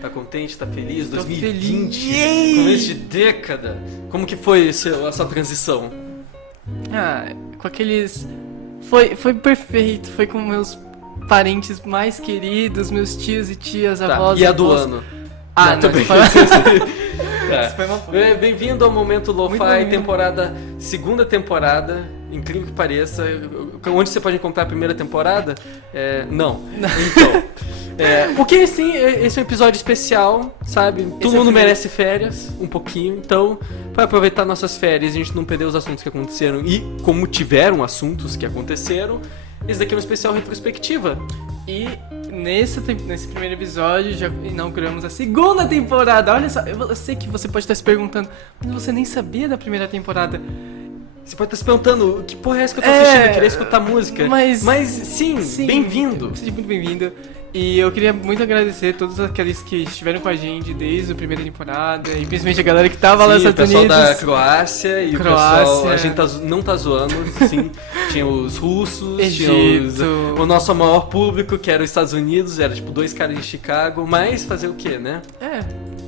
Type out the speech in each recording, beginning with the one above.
Tá contente? Tá feliz? Tô 2020, feliz. começo de década. Como que foi essa transição? Com aqueles... Foi perfeito, foi com meus parentes mais queridos, meus tios e tias, avós E a do avós. ano? Não, também. Isso foi uma... Bem-vindo ao Momento Lo-Fi, segunda temporada, incrível que pareça. Onde você pode encontrar a primeira temporada? Não. Então, porque sim, esse é um episódio especial, sabe? Todo mundo merece férias, um pouquinho. Então, para aproveitar nossas férias, a gente não perder os assuntos que aconteceram e como tiveram assuntos que aconteceram, esse daqui é uma especial retrospectiva. E nesse primeiro episódio já inauguramos a segunda temporada. Olha só, eu sei que você pode estar se perguntando, mas você nem sabia da primeira temporada. Você pode estar se perguntando, que porra é essa que eu tô assistindo? Eu queria escutar música. Mas sim, bem-vindo. Seja muito bem-vindo. E eu queria muito agradecer a todos aqueles que estiveram com a gente desde a primeira temporada. E principalmente a galera que tava lá nos Estados Unidos. O pessoal da Croácia e o pessoal... A gente não tá zoando, sim. Tinha os russos, Egito. tinha o nosso maior público, que era os Estados Unidos. Era tipo 2 caras de Chicago. Mas fazer o quê, né?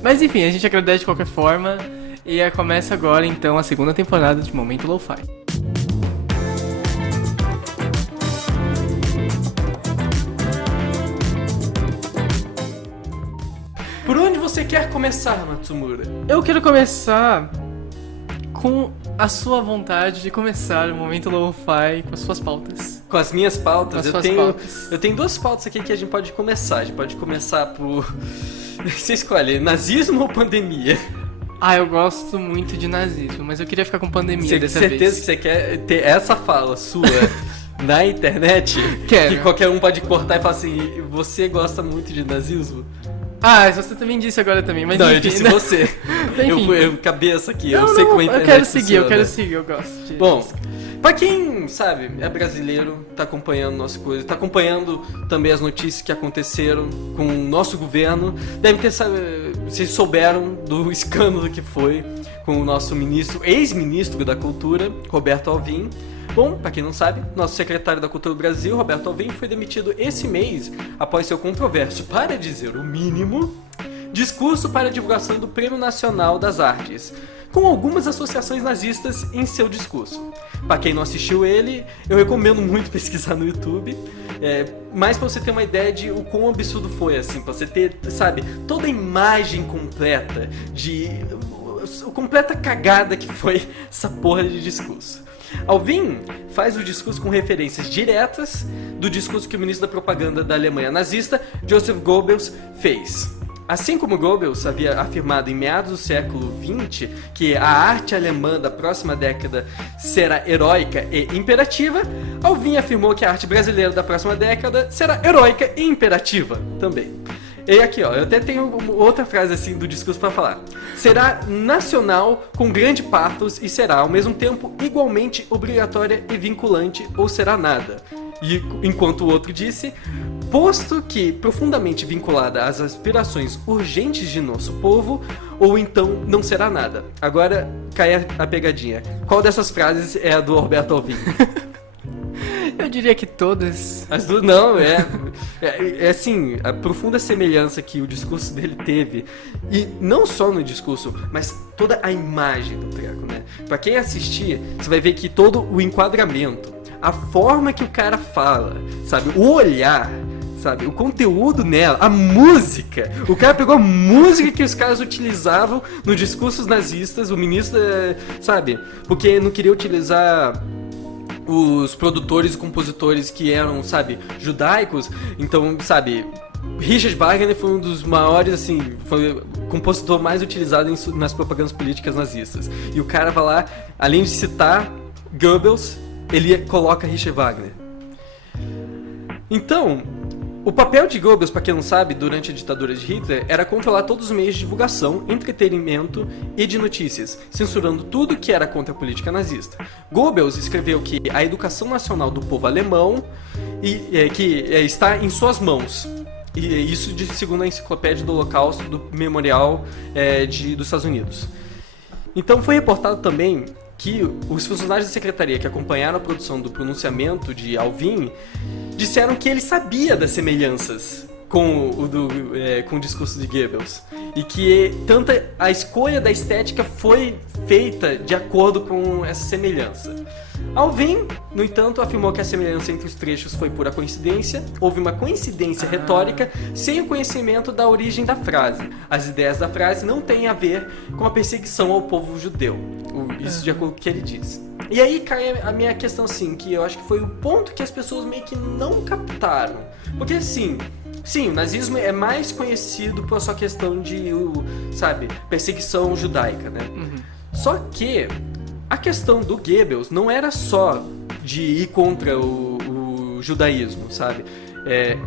Mas enfim, a gente agradece de qualquer forma. E começa agora então a segunda temporada de Momento Lo-Fi. Por onde você quer começar, Matsumura? Eu quero começar com a sua vontade de começar o Momento Lo-Fi com as suas pautas. Com as minhas pautas? Pautas. Eu tenho 2 pautas aqui que a gente pode começar. A gente pode começar por... Você escolhe, nazismo ou pandemia? Eu gosto muito de nazismo, mas eu queria ficar com pandemia dessa vez. Certeza que você quer ter essa fala sua na internet? Quero. Que qualquer um pode cortar e falar assim, você gosta muito de nazismo? Você também disse agora também, mas não, enfim, eu disse você. Eu cabeça aqui, eu sei como é a internet eu quero seguir, eu gosto de... Bom, pra quem, sabe, é brasileiro, tá acompanhando nossa coisa, tá acompanhando também as notícias que aconteceram com o nosso governo, deve ter, vocês souberam do escândalo que foi com o nosso ex-ministro da Cultura, Roberto Alvim. Bom, pra quem não sabe, nosso secretário da Cultura do Brasil, Roberto Alvim, foi demitido esse mês após seu controverso, para dizer o mínimo, discurso para a divulgação do Prêmio Nacional das Artes, com algumas associações nazistas em seu discurso. Pra quem não assistiu ele, eu recomendo muito pesquisar no YouTube, mas pra você ter uma ideia de o quão absurdo foi, assim, pra você ter, sabe, toda a imagem completa completa cagada que foi essa porra de discurso. Alvim faz o discurso com referências diretas do discurso que o ministro da propaganda da Alemanha nazista, Joseph Goebbels, fez. Assim como Goebbels havia afirmado em meados do século XX que a arte alemã da próxima década será heróica e imperativa, Alvim afirmou que a arte brasileira da próxima década será heróica e imperativa também. E aqui, eu até tenho outra frase assim do discurso para falar. Será nacional com grande pathos e será, ao mesmo tempo, igualmente obrigatória e vinculante, ou será nada. E enquanto o outro disse, posto que profundamente vinculada às aspirações urgentes de nosso povo, ou então não será nada. Agora cai a pegadinha. Qual dessas frases é a do Roberto Alvim? Eu diria que todas. As duas, não, é assim, a profunda semelhança que o discurso dele teve, e não só no discurso, mas toda a imagem do treco, né? Pra quem assistir, você vai ver que todo o enquadramento, a forma que o cara fala, sabe, o olhar, sabe, o conteúdo nela, a música, o cara pegou a música que os caras utilizavam nos discursos nazistas, o ministro, sabe, porque não queria utilizar os produtores e compositores que eram, sabe, judaicos. Então, sabe, Richard Wagner foi um dos maiores, assim, foi o compositor mais utilizado nas propagandas políticas nazistas. E o cara vai lá, além de citar Goebbels, ele coloca Richard Wagner. Então, o papel de Goebbels, para quem não sabe, durante a ditadura de Hitler, era controlar todos os meios de divulgação, entretenimento e de notícias, censurando tudo que era contra a política nazista. Goebbels escreveu que a educação nacional do povo alemão está em suas mãos. E isso segundo a enciclopédia do Holocausto do Memorial dos Estados Unidos. Então foi reportado também que os funcionários da secretaria que acompanharam a produção do pronunciamento de Alvim disseram que ele sabia das semelhanças com o discurso de Goebbels. E que tanta a escolha da estética foi feita de acordo com essa semelhança. Alvin, no entanto, afirmou que a semelhança entre os trechos foi pura coincidência, houve uma coincidência retórica sem o conhecimento da origem da frase. As ideias da frase não têm a ver com a perseguição ao povo judeu. Isso de acordo com o que ele diz. E aí cai a minha questão, assim, que eu acho que foi o ponto que as pessoas meio que não captaram. Porque, assim, sim, o nazismo é mais conhecido por sua questão de, sabe, perseguição judaica, né? Só que a questão do Goebbels não era só de ir contra o judaísmo, sabe?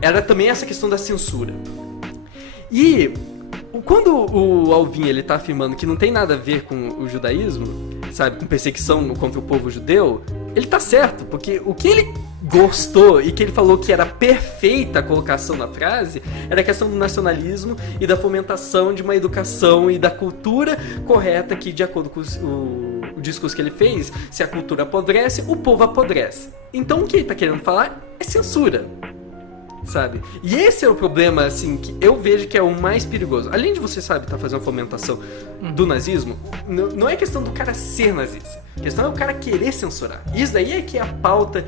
Era também essa questão da censura. E quando o Alvin ele tá afirmando que não tem nada a ver com o judaísmo, sabe, com perseguição contra o povo judeu, ele tá certo, porque o que ele gostou e que ele falou que era perfeita a colocação na frase era a questão do nacionalismo e da fomentação de uma educação e da cultura correta que, de acordo com o discurso que ele fez, se a cultura apodrece, o povo apodrece. Então o que ele tá querendo falar é censura, sabe? E esse é o problema, assim, que eu vejo que é o mais perigoso. Além de você, sabe, tá fazendo fomentação do nazismo, não é questão do cara ser nazista. A questão é o cara querer censurar. Isso daí é que é a pauta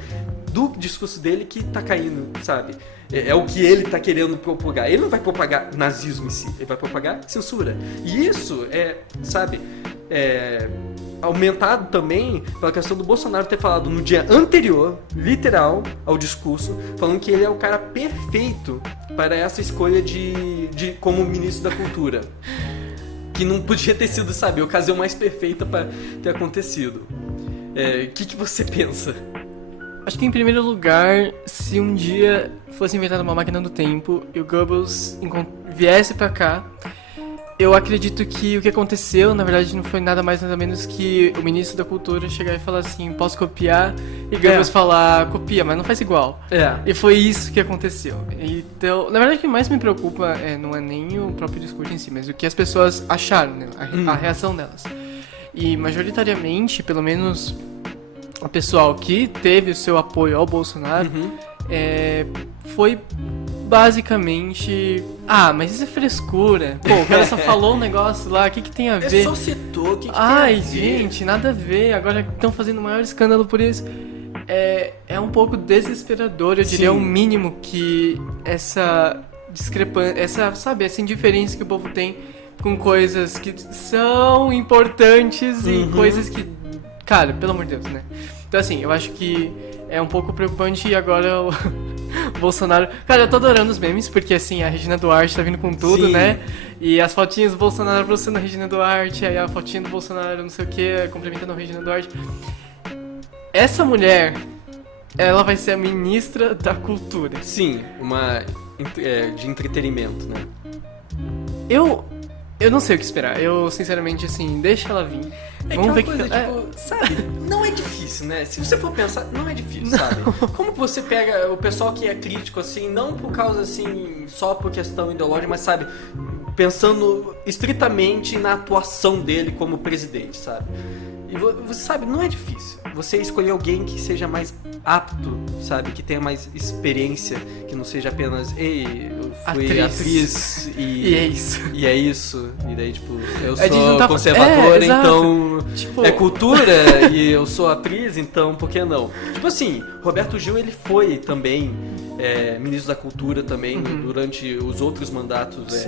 do discurso dele que tá caindo, sabe? É o que ele tá querendo propagar. Ele não vai propagar nazismo em si, ele vai propagar censura. E isso sabe, aumentado também pela questão do Bolsonaro ter falado no dia anterior, literal, ao discurso, falando que ele é o cara perfeito para essa escolha de como ministro da cultura. Que não podia ter sido, sabe, a ocasião mais perfeita para ter acontecido. O que você pensa? Acho que, em primeiro lugar, se um dia fosse inventada uma máquina do tempo e o Goebbels viesse pra cá, eu acredito que o que aconteceu, na verdade, não foi nada mais nada menos que o ministro da Cultura chegar e falar assim, posso copiar? E Goebbels falar, copia, mas não faz igual. E foi isso que aconteceu. Então, na verdade, o que mais me preocupa não é nem o próprio discurso em si, mas o que as pessoas acharam, né? A reação delas. E, majoritariamente, pelo menos o pessoal que teve o seu apoio ao Bolsonaro, foi basicamente... mas isso é frescura. Pô, o cara só falou um negócio lá, o que tem a ver? Só citou, o que tem a ver? Gente, nada a ver, agora estão fazendo o maior escândalo por isso. É um pouco desesperador, eu diria, o mínimo que essa discrepância, essa indiferença que o povo tem com coisas que são importantes e coisas que... Cara, pelo amor de Deus, né? Então, assim, eu acho que é um pouco preocupante e agora o Bolsonaro... Cara, eu tô adorando os memes, porque, assim, a Regina Duarte tá vindo com tudo, né? E as fotinhas do Bolsonaro aproximando a Regina Duarte, aí a fotinha do Bolsonaro, não sei o que, complementando a Regina Duarte. Essa mulher, ela vai ser a ministra da cultura. Sim, de entretenimento, né? Eu não sei o que esperar. Eu, sinceramente, assim, deixa ela vir. Vamos ver coisa, sabe, não é difícil, né? Se você for pensar, não é difícil, sabe? Como que você pega o pessoal que é crítico, assim, não por causa, assim, só por questão ideológica, mas, sabe, pensando estritamente na atuação dele como presidente, sabe? E você sabe, não é difícil. Você escolher alguém que seja mais apto, sabe? Que tenha mais experiência, que não seja apenas, eu fui atriz e é isso. E é isso. E daí, tipo, eu sou conservadora, então tipo... é cultura e eu sou atriz, então por que não? Tipo assim, Roberto Gil, ele foi também ministro da cultura também durante os outros mandatos.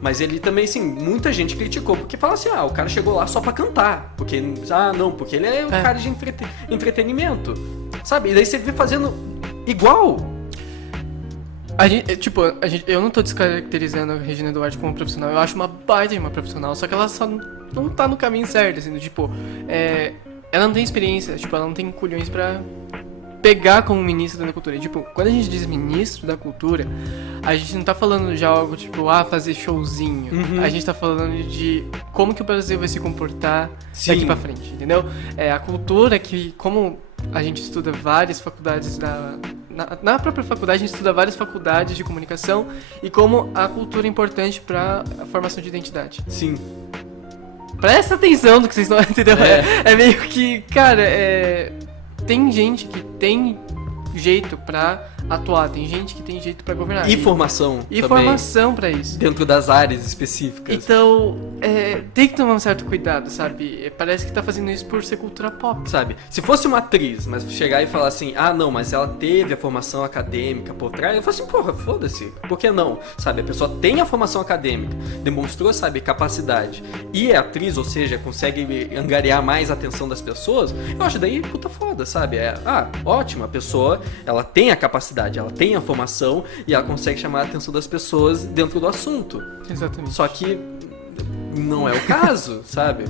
Mas ele também, assim, muita gente criticou, porque fala assim, o cara chegou lá só pra cantar. Porque, porque ele é um cara de entretenimento. Sabe? E daí você vê fazendo igual. Eu não tô descaracterizando a Regina Duarte como profissional. Eu acho uma baita de uma profissional, só que ela só não tá no caminho certo, assim, ela não tem experiência, ela não tem culhões pra pegar como ministro da cultura. Quando a gente diz ministro da cultura, a gente não tá falando de algo fazer showzinho. A gente tá falando de como que o Brasil vai se comportar daqui pra frente, entendeu? A cultura que, como a gente estuda várias faculdades na própria faculdade, a gente estuda várias faculdades de comunicação e como a cultura é importante pra a formação de identidade. Sim. Presta atenção no que vocês estão entendendo. É meio que, cara, tem gente que tem jeito pra atuar, tem gente que tem jeito pra governar. E formação E também, formação pra isso. dentro das áreas específicas. Então, tem que tomar um certo cuidado, sabe? Parece que tá fazendo isso por ser cultura pop. Sabe, se fosse uma atriz, mas chegar e falar assim, ah não, mas ela teve a formação acadêmica por trás, eu falo assim, porra, foda-se, por que não? Sabe, a pessoa tem a formação acadêmica, demonstrou, sabe, capacidade, e é atriz, ou seja, consegue angariar mais a atenção das pessoas, eu acho daí puta foda, sabe? Ótimo, a pessoa, ela tem a capacidade, ela tem a formação, e ela consegue chamar a atenção das pessoas dentro do assunto. Exatamente. Só que não é o caso, sabe?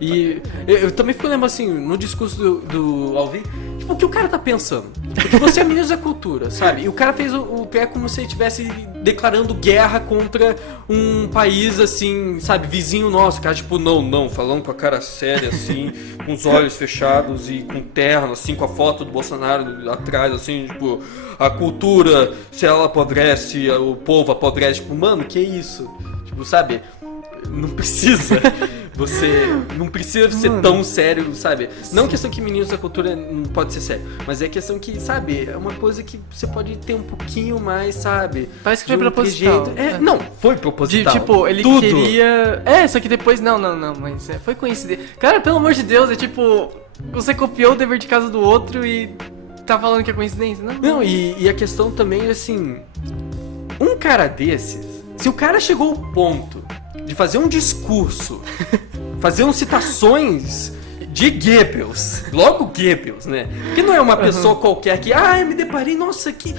E eu também fico lembrando assim, no discurso do Alvin, tipo, o que o cara tá pensando? Porque você é ministro da cultura, sabe? E o cara fez o pé como se ele estivesse declarando guerra contra um país, assim, sabe, vizinho nosso. O cara, tipo, não, falando com a cara séria, assim, com os olhos fechados e com terno, assim, com a foto do Bolsonaro atrás, assim, tipo, a cultura, se ela apodrece, o povo apodrece. Tipo, mano, que isso? Tipo, sabe? Não precisa. Você não precisa ser tão sério, sabe? Não questão que ministro da cultura não pode ser sério, mas é questão que, sabe, é uma coisa que você pode ter um pouquinho mais, sabe? Parece que foi proposital. Não, foi proposital. Tipo, ele Tudo. queria... só que depois... Não, mas foi coincidência. Cara, pelo amor de Deus, é tipo... Você copiou o dever de casa do outro e tá falando que é coincidência? Não, e a questão também, assim... Um cara desses... Se o cara chegou ao ponto de fazer um discurso, fazer umas citações de Goebbels, logo Goebbels, né? Que não é uma pessoa qualquer que, eu me deparei, nossa, que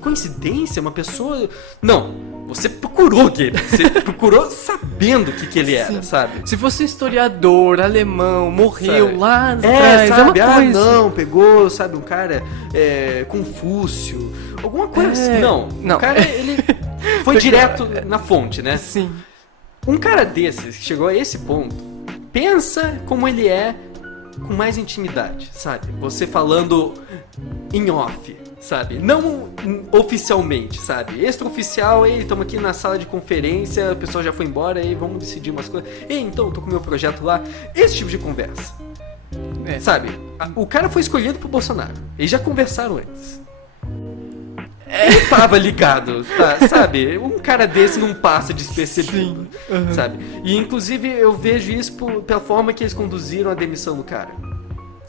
coincidência, uma pessoa... Não, você procurou Goebbels, você procurou sabendo o que ele era, Sim. sabe? Se fosse um historiador alemão, morreu Sabe? lá atrás, sabe? é uma coisa. Não, pegou, sabe, um cara Confúcio, alguma coisa assim. Não, o cara, ele foi direto na fonte, né? Sim. Um cara desses que chegou a esse ponto, pensa como ele é com mais intimidade, sabe? Você falando em off, sabe? Não oficialmente, sabe? Extraoficial, estamos aqui na sala de conferência, o pessoal já foi embora, vamos decidir umas coisas. Então, eu tô com o meu projeto lá. Esse tipo de conversa. Sabe? O cara foi escolhido pro Bolsonaro. Eles já conversaram antes. Ele tava ligado, tá, sabe? Um cara desse não passa despercebido, sabe? E inclusive eu vejo isso pela forma que eles conduziram a demissão do cara.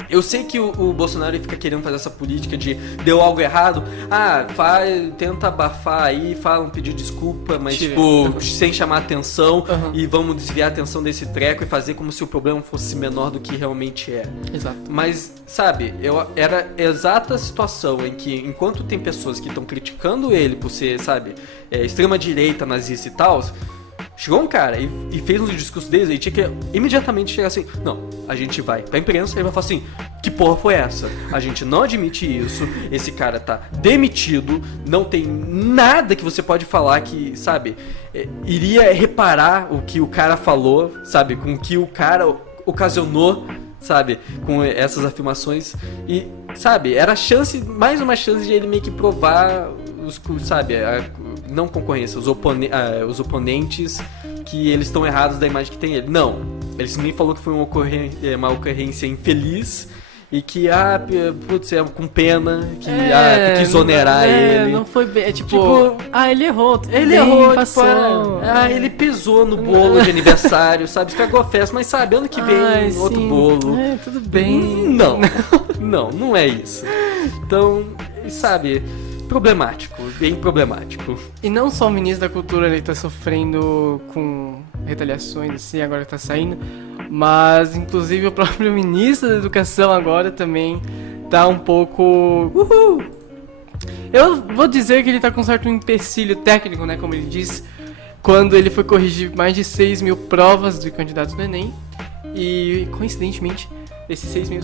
Eu sei que o Bolsonaro fica querendo fazer essa política de deu algo errado, tenta abafar aí, fala um pedido de desculpa, mas sem chamar atenção e vamos desviar a atenção desse treco e fazer como se o problema fosse menor do que realmente é. Exato. Mas, sabe, era a exata situação em que, enquanto tem pessoas que estão criticando ele por ser, sabe, extrema-direita, nazista e tal, chegou um cara e fez um discurso deles, e tinha que imediatamente chegar assim, não, a gente vai pra imprensa e vai falar assim, que porra foi essa? A gente não admite isso, esse cara tá demitido, não tem nada que você pode falar que, sabe, iria reparar o que o cara falou, sabe, com o que o cara ocasionou, sabe, com essas afirmações e, sabe, era mais uma chance de ele meio que provar sabe, não concorrência, os oponentes que eles estão errados da imagem que tem ele. Não, ele simplesmente falou que foi uma ocorrência infeliz e que, putz, com pena, que tem que exonerar ele. Não foi bem, ele errou. Ele errou, ele pisou no bolo de aniversário, sabe, estragou a festa, mas sabe, ano que vem outro bolo. Tudo bem. Não é isso. Então, sabe, problemático, bem problemático. E não só o ministro da cultura ele tá sofrendo com retaliações assim, agora tá saindo, mas inclusive o próprio ministro da educação agora também tá um pouco... Eu vou dizer que ele tá com um certo empecilho técnico, né, como ele diz, quando ele foi corrigir mais de 6 mil provas de candidatos do Enem, e coincidentemente, esses 6 mil...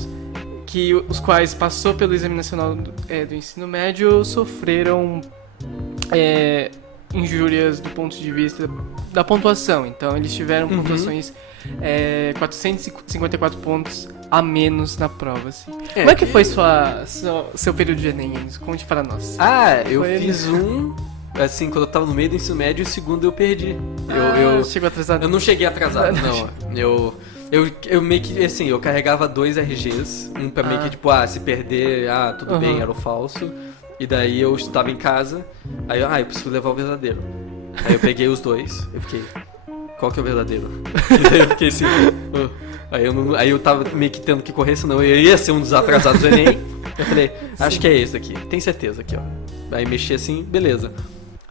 que os quais passou pelo Exame Nacional do Ensino Médio sofreram injúrias do ponto de vista da pontuação. Então eles tiveram pontuações 454 pontos a menos na prova. Assim. Como é que foi seu período de Enem, Enzo? Conte para nós. Eu fiz assim, quando eu tava no meio do ensino médio, o segundo eu perdi. Chegou atrasado? Eu não cheguei atrasado, não. Eu meio que, assim, eu carregava 2 RGs, um pra meio que, tipo, se perder, tudo bem, era o falso. E daí eu estava em casa, aí eu preciso levar o verdadeiro. Aí eu peguei os 2, eu fiquei, qual que é o verdadeiro? E daí eu fiquei assim, Aí eu tava meio que tendo que correr, senão eu ia ser um dos atrasados do Enem. Eu falei, acho que é esse aqui, tem certeza aqui, ó. Aí mexi assim, beleza.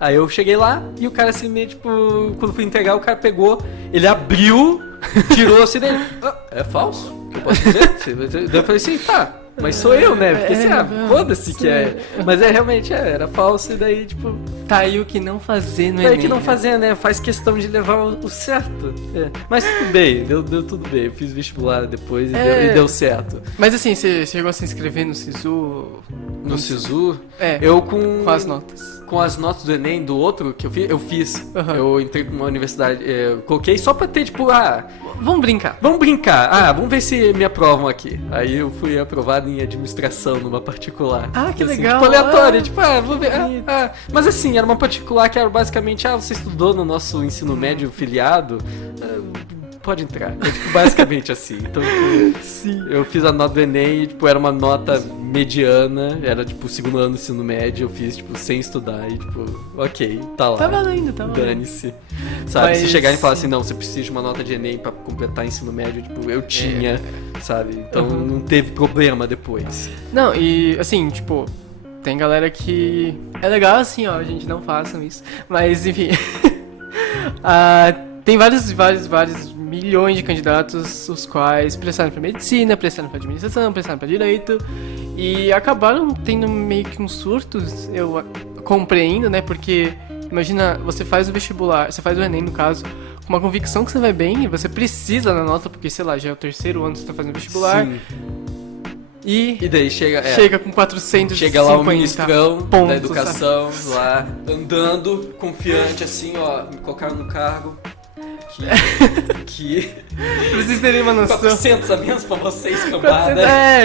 Aí eu cheguei lá e o cara assim, meio tipo, quando fui entregar, o cara pegou, ele abriu, tirou assim dele. É falso? O que eu posso dizer? Daí eu falei assim, tá, mas sou eu, né? Porque assim, foda-se que é. Mas realmente era falso e daí, tipo. Tá aí o que não fazer no Tá aí Enem. que não fazer, né? Faz questão de levar o certo. Mas tudo bem, deu tudo bem. Eu fiz vestibular depois e deu certo. Mas assim, você chegou a se inscrever no SISU? No SISU? É. Eu com as notas. Com as notas do Enem, do outro que eu fiz. Uhum. Eu entrei com uma universidade, coloquei só pra ter, tipo, vamos brincar. Vamos brincar. Vamos ver se me aprovam aqui. Aí eu fui aprovado em administração numa particular. Que assim, legal. Tipo, aleatória. Tipo, vou ver. Mas assim, era uma particular que era basicamente, você estudou no nosso ensino médio filiado? Pode entrar. É tipo, basicamente assim. Então, tipo, sim. Eu fiz a nota do Enem e, tipo, era uma nota mediana. Era, tipo, o 2º ano do ensino médio. Eu fiz, tipo, sem estudar. E, tipo, ok, tá lá. Tá valendo. Dane-se. Sabe, Mas, se chegar e falar assim, não, você precisa de uma nota de Enem pra completar ensino médio, tipo, eu tinha, sabe? Então não teve problema depois. Não, e assim, tipo, tem galera que... É legal assim, ó, gente, não façam isso. Mas, enfim... tem vários milhões de candidatos, os quais prestaram pra medicina, prestaram pra administração, prestaram pra direito, e acabaram tendo meio que uns surtos, eu compreendo, né, porque imagina, você faz o vestibular, você faz o Enem no caso, com uma convicção que você vai bem, e você precisa da nota, porque sei lá, já é o 3º ano que você tá fazendo vestibular. Sim. E daí chega com 400. Chega lá o ministrão pontos, da educação, lá, andando, confiante, assim, ó, me colocaram no cargo. Que pra vocês terem uma noção. 400 a menos pra vocês, cambada.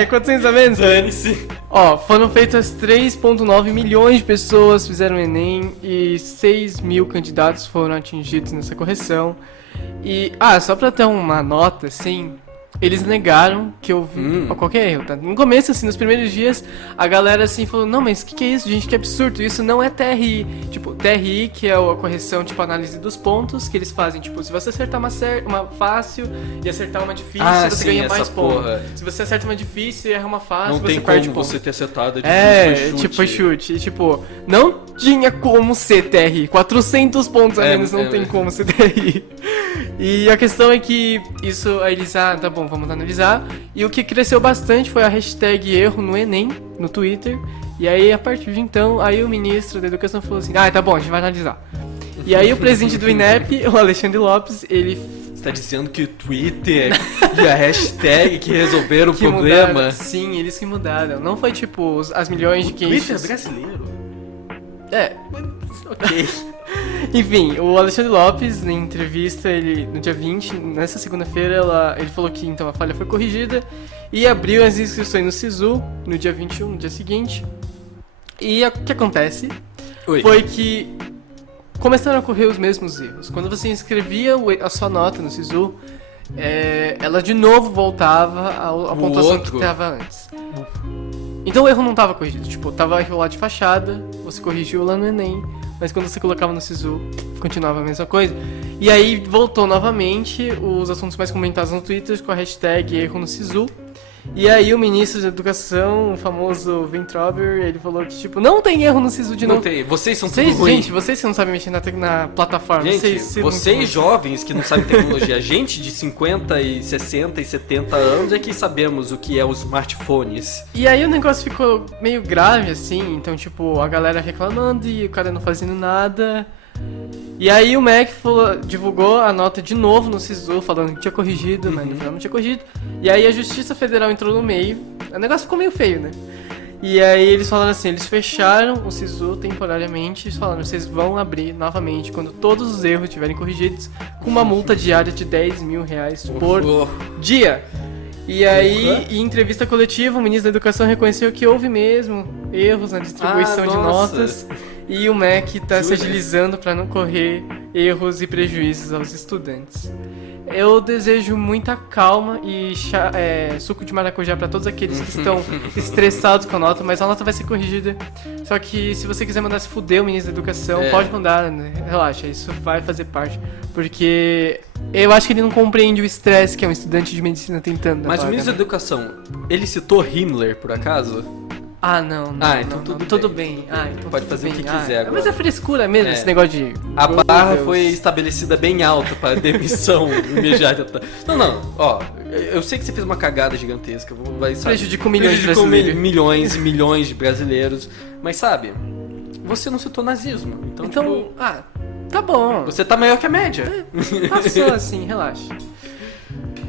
400 a menos. Dane-se. Ó, foram feitas 3,9 milhões de pessoas fizeram o Enem e 6 mil candidatos foram atingidos nessa correção. E, só pra ter uma nota, assim, eles negaram que houve qualquer erro, tá? No começo, assim, nos primeiros dias, a galera, assim, falou, não, mas o que é isso, gente? Que absurdo, isso não é TRI. Tipo, TRI, que é a correção, tipo, análise dos pontos, que eles fazem, tipo, se você acertar uma fácil e acertar uma difícil, você ganha mais pontos. Se você acerta uma difícil e erra uma fácil, você perde pontos. Não tem como você ter acertado a difícil, foi chute. E, tipo, não tinha como ser TRI. 400 pontos a menos não tem como ser TRI. E a questão é que isso, aí eles, tá bom, vamos analisar. E o que cresceu bastante foi a hashtag erro no Enem, no Twitter. E aí, a partir de então, aí o ministro da Educação falou assim, tá bom, a gente vai analisar. E aí o presidente do INEP, o Alexandre Lopes, ele... Você tá dizendo que o Twitter e a hashtag que resolveram o problema? Mudaram. Sim, eles que mudaram. Não foi tipo as milhões de queixas. Twitter é brasileiro? Ok. Enfim, o Alexandre Lopes, na entrevista, ele no dia 20, nessa segunda-feira, ele falou que então a falha foi corrigida e abriu as inscrições no SISU no dia 21, no dia seguinte. E o que acontece foi que começaram a ocorrer os mesmos erros. Quando você inscrevia a sua nota no SISU, ela de novo voltava à pontuação que estava antes. Então o erro não estava corrigido, tipo, tava erro lá de fachada, você corrigiu lá no Enem, mas quando você colocava no SISU, continuava a mesma coisa. E aí voltou novamente os assuntos mais comentados no Twitter com a hashtag erro no SISU. E aí o ministro da Educação, o famoso Weintraub, ele falou que, tipo, não tem erro no SISU de novo. Não tem, vocês são tudo ruim. Gente, vocês que não sabem mexer na plataforma. Gente, vocês jovens que não sabem tecnologia, a gente de 50 e 60 e 70 anos é que sabemos o que é os smartphones. E aí o negócio ficou meio grave, assim, então, tipo, a galera reclamando e o cara não fazendo nada. E aí o MEC divulgou a nota de novo no SISU, falando que tinha corrigido, mas no final não tinha corrigido. E aí a Justiça Federal entrou no meio, o negócio ficou meio feio, né? E aí eles falaram assim, eles fecharam o SISU temporariamente, eles falaram, vocês vão abrir novamente quando todos os erros estiverem corrigidos, com uma multa diária de R$10 mil por dia. E aí, em entrevista coletiva, o ministro da Educação reconheceu que houve mesmo erros na distribuição de notas. E o MEC está se agilizando para não correr erros e prejuízos aos estudantes. Eu desejo muita calma e suco de maracujá pra todos aqueles que estão estressados com a nota, mas a nota vai ser corrigida. Só que se você quiser mandar se fuder o ministro da Educação, pode mandar, né? Relaxa, isso vai fazer parte. Porque eu acho que ele não compreende o estresse que é um estudante de medicina tentando. Mas o ministro da Educação, ele citou Himmler, por acaso? Ah, não. Então não, tudo tudo bem. bem. Então Pode tudo fazer o bem. que quiser agora. Mas é frescura mesmo esse negócio de... A barra foi estabelecida bem alta para demissão imediata. Não, ó, eu sei que você fez uma cagada gigantesca. Prejudicou milhões de brasileiros. Milhões e milhões de brasileiros. Mas sabe, você não citou nazismo. Então tipo, tá bom. você tá maior que a média. Passou assim, relaxa.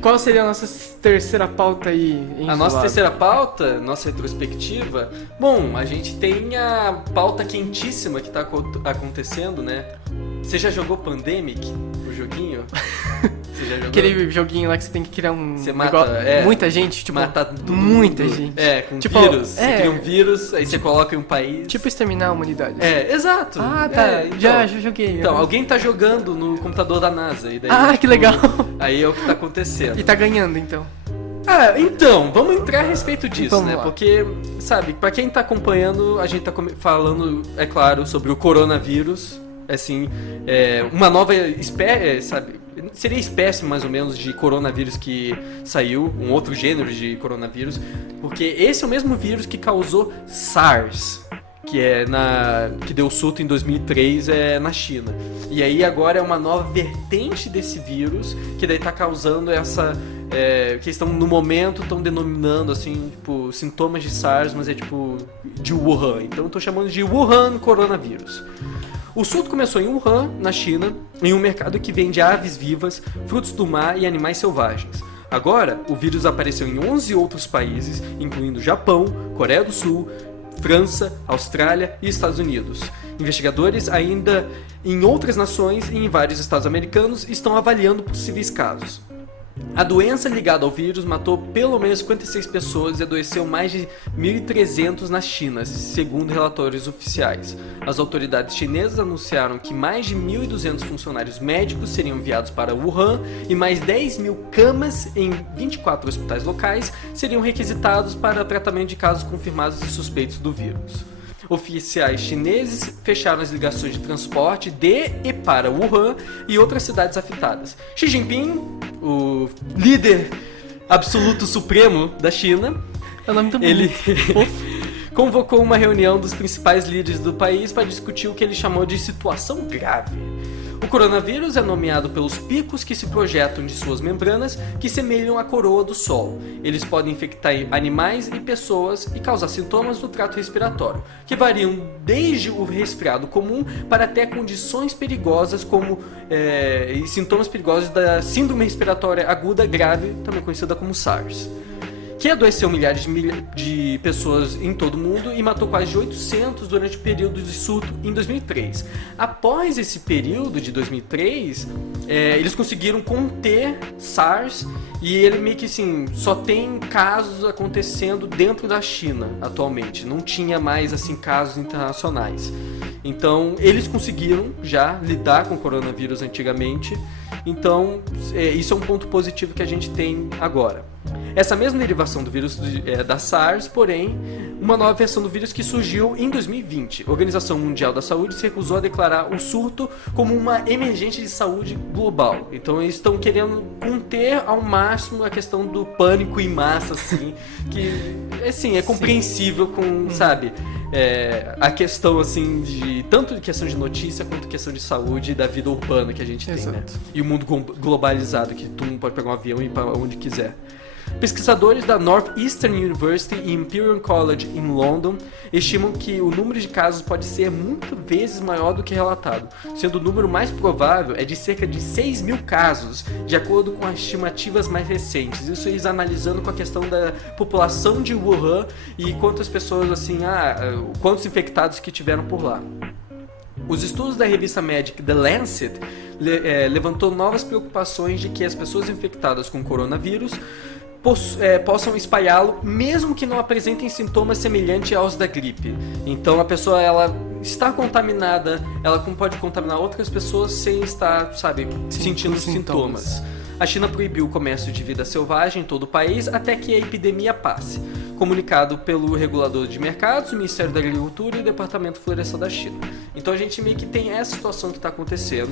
Qual seria a nossa terceira pauta aí? A nossa terceira pauta, nossa retrospectiva, bom, a gente tem a pauta quentíssima que tá acontecendo, né? Você já jogou Pandemic, o joguinho? Você já jogou? Aquele joguinho lá que você tem que criar um... Você mata, muita gente, tipo... Matar tudo, muita gente. Com tipo, vírus. Você cria um vírus, aí você coloca em um país. Tipo exterminar a humanidade. Exato. Tá. Então, já joguei. Então, alguém tá jogando no computador da NASA. E daí, que legal. Aí é o que tá acontecendo. E tá ganhando, então. Então, vamos entrar a respeito disso, Vamos né? lá. Porque, sabe, pra quem tá acompanhando, a gente tá falando, é claro, sobre o coronavírus. Assim, uma nova espécie, sabe? Seria espécie, mais ou menos, de coronavírus que saiu, um outro gênero de coronavírus, porque esse é o mesmo vírus que causou SARS, que deu surto em 2003 na China. E aí agora é uma nova vertente desse vírus, que daí tá causando essa... que estão, no momento, estão denominando, assim, tipo, sintomas de SARS, mas é tipo, de Wuhan. Então eu tô chamando de Wuhan coronavírus. O surto começou em Wuhan, na China, em um mercado que vende aves vivas, frutos do mar e animais selvagens. Agora, o vírus apareceu em 11 outros países, incluindo Japão, Coreia do Sul, França, Austrália e Estados Unidos. Investigadores ainda em outras nações e em vários estados americanos estão avaliando possíveis casos. A doença ligada ao vírus matou pelo menos 56 pessoas e adoeceu mais de 1.300 na China, segundo relatórios oficiais. As autoridades chinesas anunciaram que mais de 1.200 funcionários médicos seriam enviados para Wuhan e mais 10.000 camas em 24 hospitais locais seriam requisitados para tratamento de casos confirmados e suspeitos do vírus. Oficiais chineses fecharam as ligações de transporte de e para Wuhan e outras cidades afetadas. Xi Jinping, o líder absoluto supremo da China, É um nome tão ele bonito. convocou uma reunião dos principais líderes do país para discutir o que ele chamou de situação grave. O coronavírus é nomeado pelos picos que se projetam de suas membranas, que semelham a coroa do Sol. Eles podem infectar animais e pessoas e causar sintomas do trato respiratório, que variam desde o resfriado comum para até condições perigosas como e sintomas perigosos da síndrome respiratória aguda grave, também conhecida como SARS, que adoeceu milhares de pessoas em todo o mundo e matou quase 800 durante o período de surto em 2003. Após esse período de 2003, eles conseguiram conter SARS e ele meio que assim, só tem casos acontecendo dentro da China atualmente, não tinha mais assim casos internacionais. Então eles conseguiram já lidar com o coronavírus antigamente, então isso é um ponto positivo que a gente tem agora. Essa mesma derivação do vírus da SARS, porém, uma nova versão do vírus que surgiu em 2020. A Organização Mundial da Saúde se recusou a declarar o surto como uma emergência de saúde global. Então eles estão querendo conter ao máximo a questão do pânico em massa, assim, que assim, é compreensível com, sabe, a questão assim de tanto de questão de notícia quanto questão de saúde e da vida urbana que a gente tem, né? E o mundo globalizado, que todo mundo pode pegar um avião e ir para onde quiser. Pesquisadores da Northeastern University e Imperial College em London estimam que o número de casos pode ser muitas vezes maior do que relatado, sendo o número mais provável é de cerca de 6.000 casos, de acordo com as estimativas mais recentes. Isso eles analisando com a questão da população de Wuhan e quantas pessoas, assim, quantos infectados que tiveram por lá. Os estudos da revista médica The Lancet levantou novas preocupações de que as pessoas infectadas com coronavírus possam espalhá-lo, mesmo que não apresentem sintomas semelhantes aos da gripe. Então a pessoa ela está contaminada, ela pode contaminar outras pessoas sem estar, sabe, sentindo sintomas. a China proibiu o comércio de vida selvagem em todo o país até que a epidemia passe. Comunicado pelo regulador de mercados, o Ministério da Agricultura e o Departamento Florestal da China. Então a gente meio que tem essa situação que está acontecendo.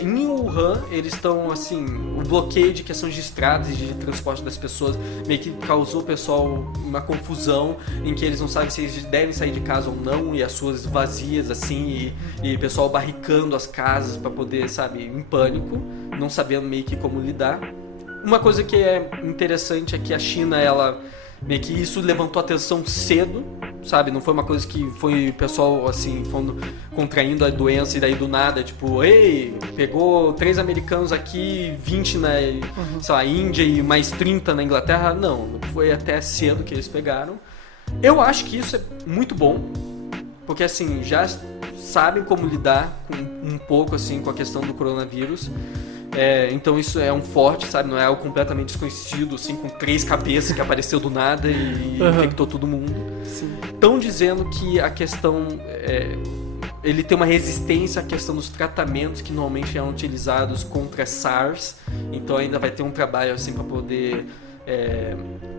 Em Wuhan, eles estão, assim, o bloqueio de questões de estradas e de transporte das pessoas meio que causou o pessoal uma confusão em que eles não sabem se eles devem sair de casa ou não, e as suas vazias, assim, e o pessoal barricando as casas para poder, sabe, em pânico, não sabendo meio que como lidar. Uma coisa que é interessante é que a China, ela meio que isso levantou atenção cedo, sabe? Não foi uma coisa que foi o pessoal, assim, contraindo a doença e daí do nada, tipo, ei, pegou 3 americanos aqui, 20 na, sei lá, Índia e mais 30 na Inglaterra. Não, foi até cedo que eles pegaram. Eu acho que isso é muito bom, porque, assim, já sabem como lidar um pouco, assim, com a questão do coronavírus. Então isso é um forte, sabe? Não é algo completamente desconhecido, assim, com 3 cabeças que apareceu do nada e infectou todo mundo. Estão dizendo que a questão... ele tem uma resistência à questão dos tratamentos que normalmente eram utilizados contra SARS. Então ainda vai ter um trabalho, assim, para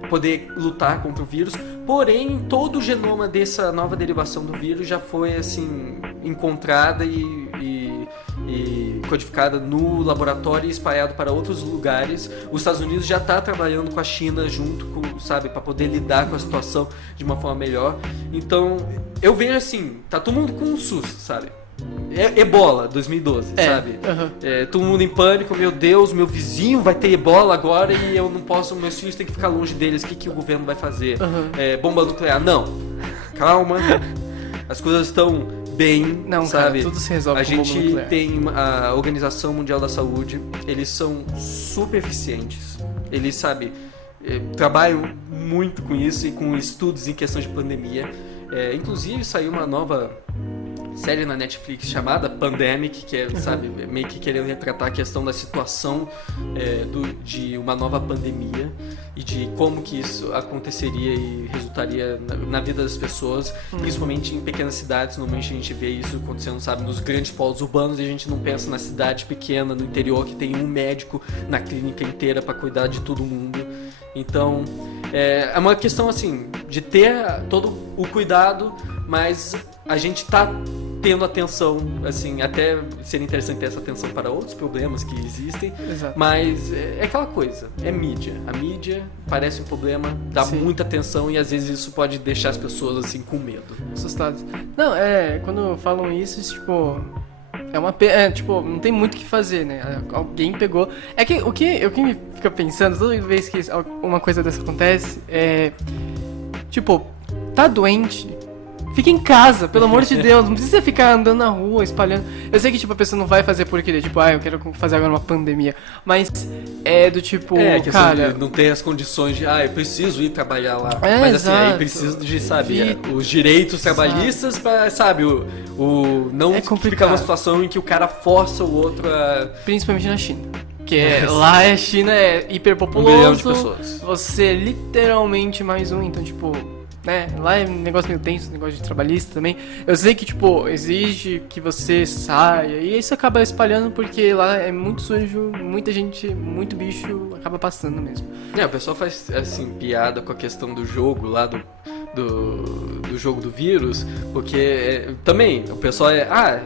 poder lutar contra o vírus. Porém, todo o genoma dessa nova derivação do vírus já foi, assim, encontrada e codificada no laboratório e espalhado para outros lugares. Os Estados Unidos já está trabalhando com a China junto com, sabe, para poder lidar com a situação de uma forma melhor. Então, eu vejo assim, tá todo mundo com um susto, sabe? Ebola 2012, sabe? Todo mundo em pânico, meu Deus, meu vizinho vai ter ebola agora e eu não posso, meus filhos têm que ficar longe deles, o que o governo vai fazer? Bomba nuclear? Não, calma, as coisas estão bem, não, sabe? Cara, tudo se resolve a com bomba gente nuclear. tem a Organização Mundial da Saúde, eles são super eficientes, eles, sabe, trabalham muito com isso e com estudos em questão de pandemia. Inclusive saiu uma nova série na Netflix chamada Pandemic, que é, sabe, meio que querendo retratar a questão da situação de uma nova pandemia e de como que isso aconteceria e resultaria na vida das pessoas, principalmente em pequenas cidades. Normalmente a gente vê isso acontecendo, sabe, nos grandes polos urbanos, e a gente não pensa na cidade pequena, no interior, que tem um médico na clínica inteira para cuidar de todo mundo. Então, é uma questão, assim, de ter todo o cuidado, mas a gente tá tendo atenção, assim, até seria interessante ter essa atenção para outros problemas que existem. Exato. Mas é aquela coisa, é mídia. A mídia parece um problema, dá muita atenção e às vezes isso pode deixar as pessoas, assim, com medo. Assustados. Não, quando falam isso, tipo... É uma pena, tipo, não tem muito o que fazer, né? Alguém pegou... É que o que me fica pensando, toda vez que uma coisa dessa acontece, tipo, tá doente, fica em casa, pelo amor de Deus, não precisa ficar andando na rua, espalhando. Eu sei que, tipo, a pessoa não vai fazer por querer, tipo, eu quero fazer agora uma pandemia, mas é do tipo, cara... De não ter as condições de, eu preciso ir trabalhar lá. Mas assim, aí precisa de, sabe, os direitos trabalhistas pra, sabe, não ficar numa situação em que o cara força o outro a... Principalmente na China. Porque lá a China é hiperpopuloso, 1 bilhão de pessoas. Você é literalmente mais um, então, tipo... né? Lá é um negócio meio tenso, negócio de trabalhista também. Eu sei que, tipo, exige que você saia, e isso acaba espalhando porque lá é muito sujo, muita gente, muito bicho, acaba passando mesmo. O pessoal faz, assim, piada com a questão do jogo lá, do jogo do vírus, porque também o pessoal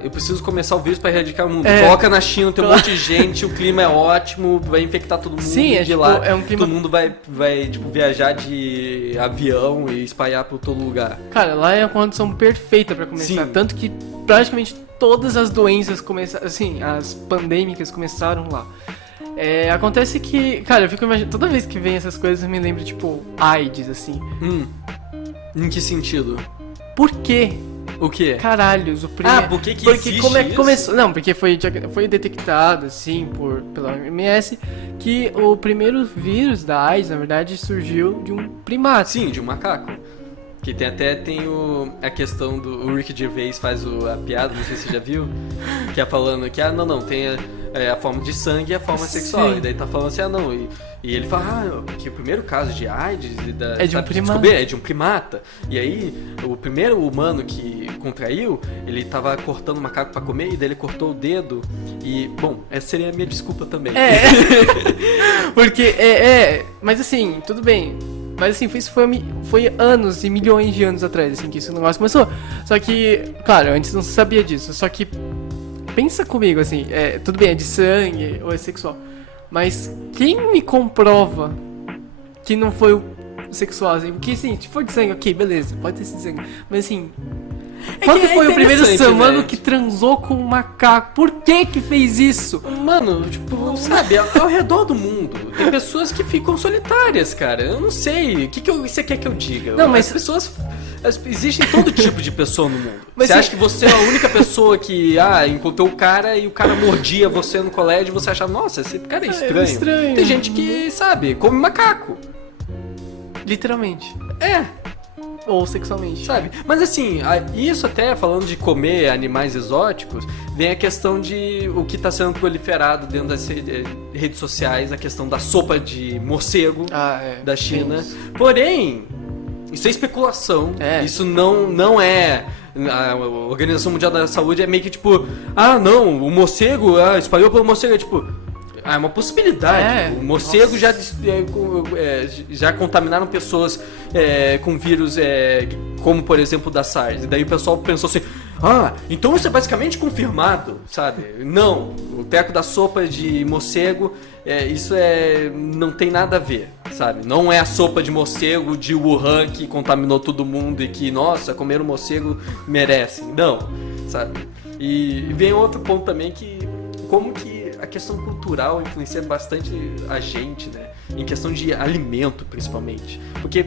eu preciso começar o vírus pra erradicar o mundo. Coloca na China, tem um monte de gente, o clima é ótimo, vai infectar todo mundo. Sim, de tipo, lá, um clima... todo mundo vai tipo, viajar de avião e espalhar por todo lugar. Cara, lá é a condição perfeita pra começar. Sim. Tanto que praticamente todas as doenças começaram, assim, as pandêmicas começaram lá. Acontece que, cara, eu fico imaginando, toda vez que vem essas coisas eu me lembro, tipo, AIDS, assim. Em que sentido? Por quê? O quê? Caralhos, o primeiro... por que existe como é que isso? começou? Não, porque foi detectado, assim, pela OMS, que o primeiro vírus da AIDS, na verdade, surgiu de um primata. Sim, de um macaco. Que tem a questão do... O Ricky Gervais faz a piada, não sei se você já viu, que é falando que, tem a forma de sangue e a forma sexual. E daí tá falando assim, E ele fala, que o primeiro caso de AIDS é de um primata. É de um primata. E aí, o primeiro humano contraiu, ele tava cortando o macaco pra comer, e daí ele cortou o dedo. E, bom, essa seria a minha desculpa também. Porque, mas assim, tudo bem. Mas assim, isso foi anos e milhões de anos atrás, assim, que esse negócio começou. Só que, claro, antes não se sabia disso. Só que, pensa comigo, assim, tudo bem, é de sangue ou é sexual. Mas quem me comprova que não foi o sexual, assim? Porque, assim, se for de sangue, ok, beleza, pode ter sido de sangue. Mas, assim, quando foi o primeiro ser humano que transou com um macaco? Por que fez isso? Mano, tipo, sabe, ao redor do mundo tem pessoas que ficam solitárias, cara. Eu não sei, o que você quer que eu diga? Não, mas as pessoas... Existem todo tipo de pessoa no mundo. Mas você acha que você é a única pessoa que, encontrou o cara e o cara mordia você no colégio e você achava, nossa, esse cara é estranho. Estranho. Tem gente que, sabe, come macaco. Literalmente. Ou sexualmente. Sabe? Mas assim, isso até falando de comer animais exóticos, vem a questão de o que está sendo proliferado dentro das redes sociais, a questão da sopa de morcego da China. Porém, isso é especulação. Isso não é... A Organização Mundial da Saúde é meio que tipo, não, o morcego espalhou pelo morcego, é tipo... é uma possibilidade. O morcego já contaminaram pessoas com vírus como, por exemplo, da SARS. E daí o pessoal pensou assim, então isso é basicamente confirmado, sabe? Não, o teco da sopa de morcego, isso não tem nada a ver, sabe? Não é a sopa de morcego de Wuhan que contaminou todo mundo e que, nossa, comer um morcego merece. Não, sabe? E vem outro ponto também que, como que a questão cultural influencia bastante a gente, né? Em questão de alimento, principalmente. Porque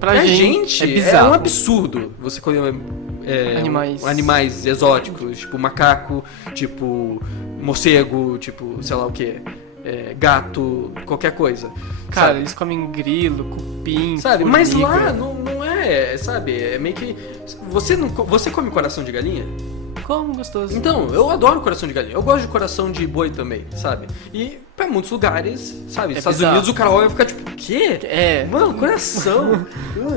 pra gente é bizarro. Um absurdo você comer animais exóticos, tipo macaco, tipo morcego, tipo sei lá o que, gato, qualquer coisa. Cara, sabe? eles comem grilo, cupim, sabe? formiga. Mas lá não é, sabe? É meio que... Você come coração de galinha? Como gostoso. Então, eu adoro coração de galinha. Eu gosto de coração de boi também, sabe? E pra muitos lugares, sabe? Estados bizarro. Unidos, o cara olha e fica tipo, o quê? Mano, coração.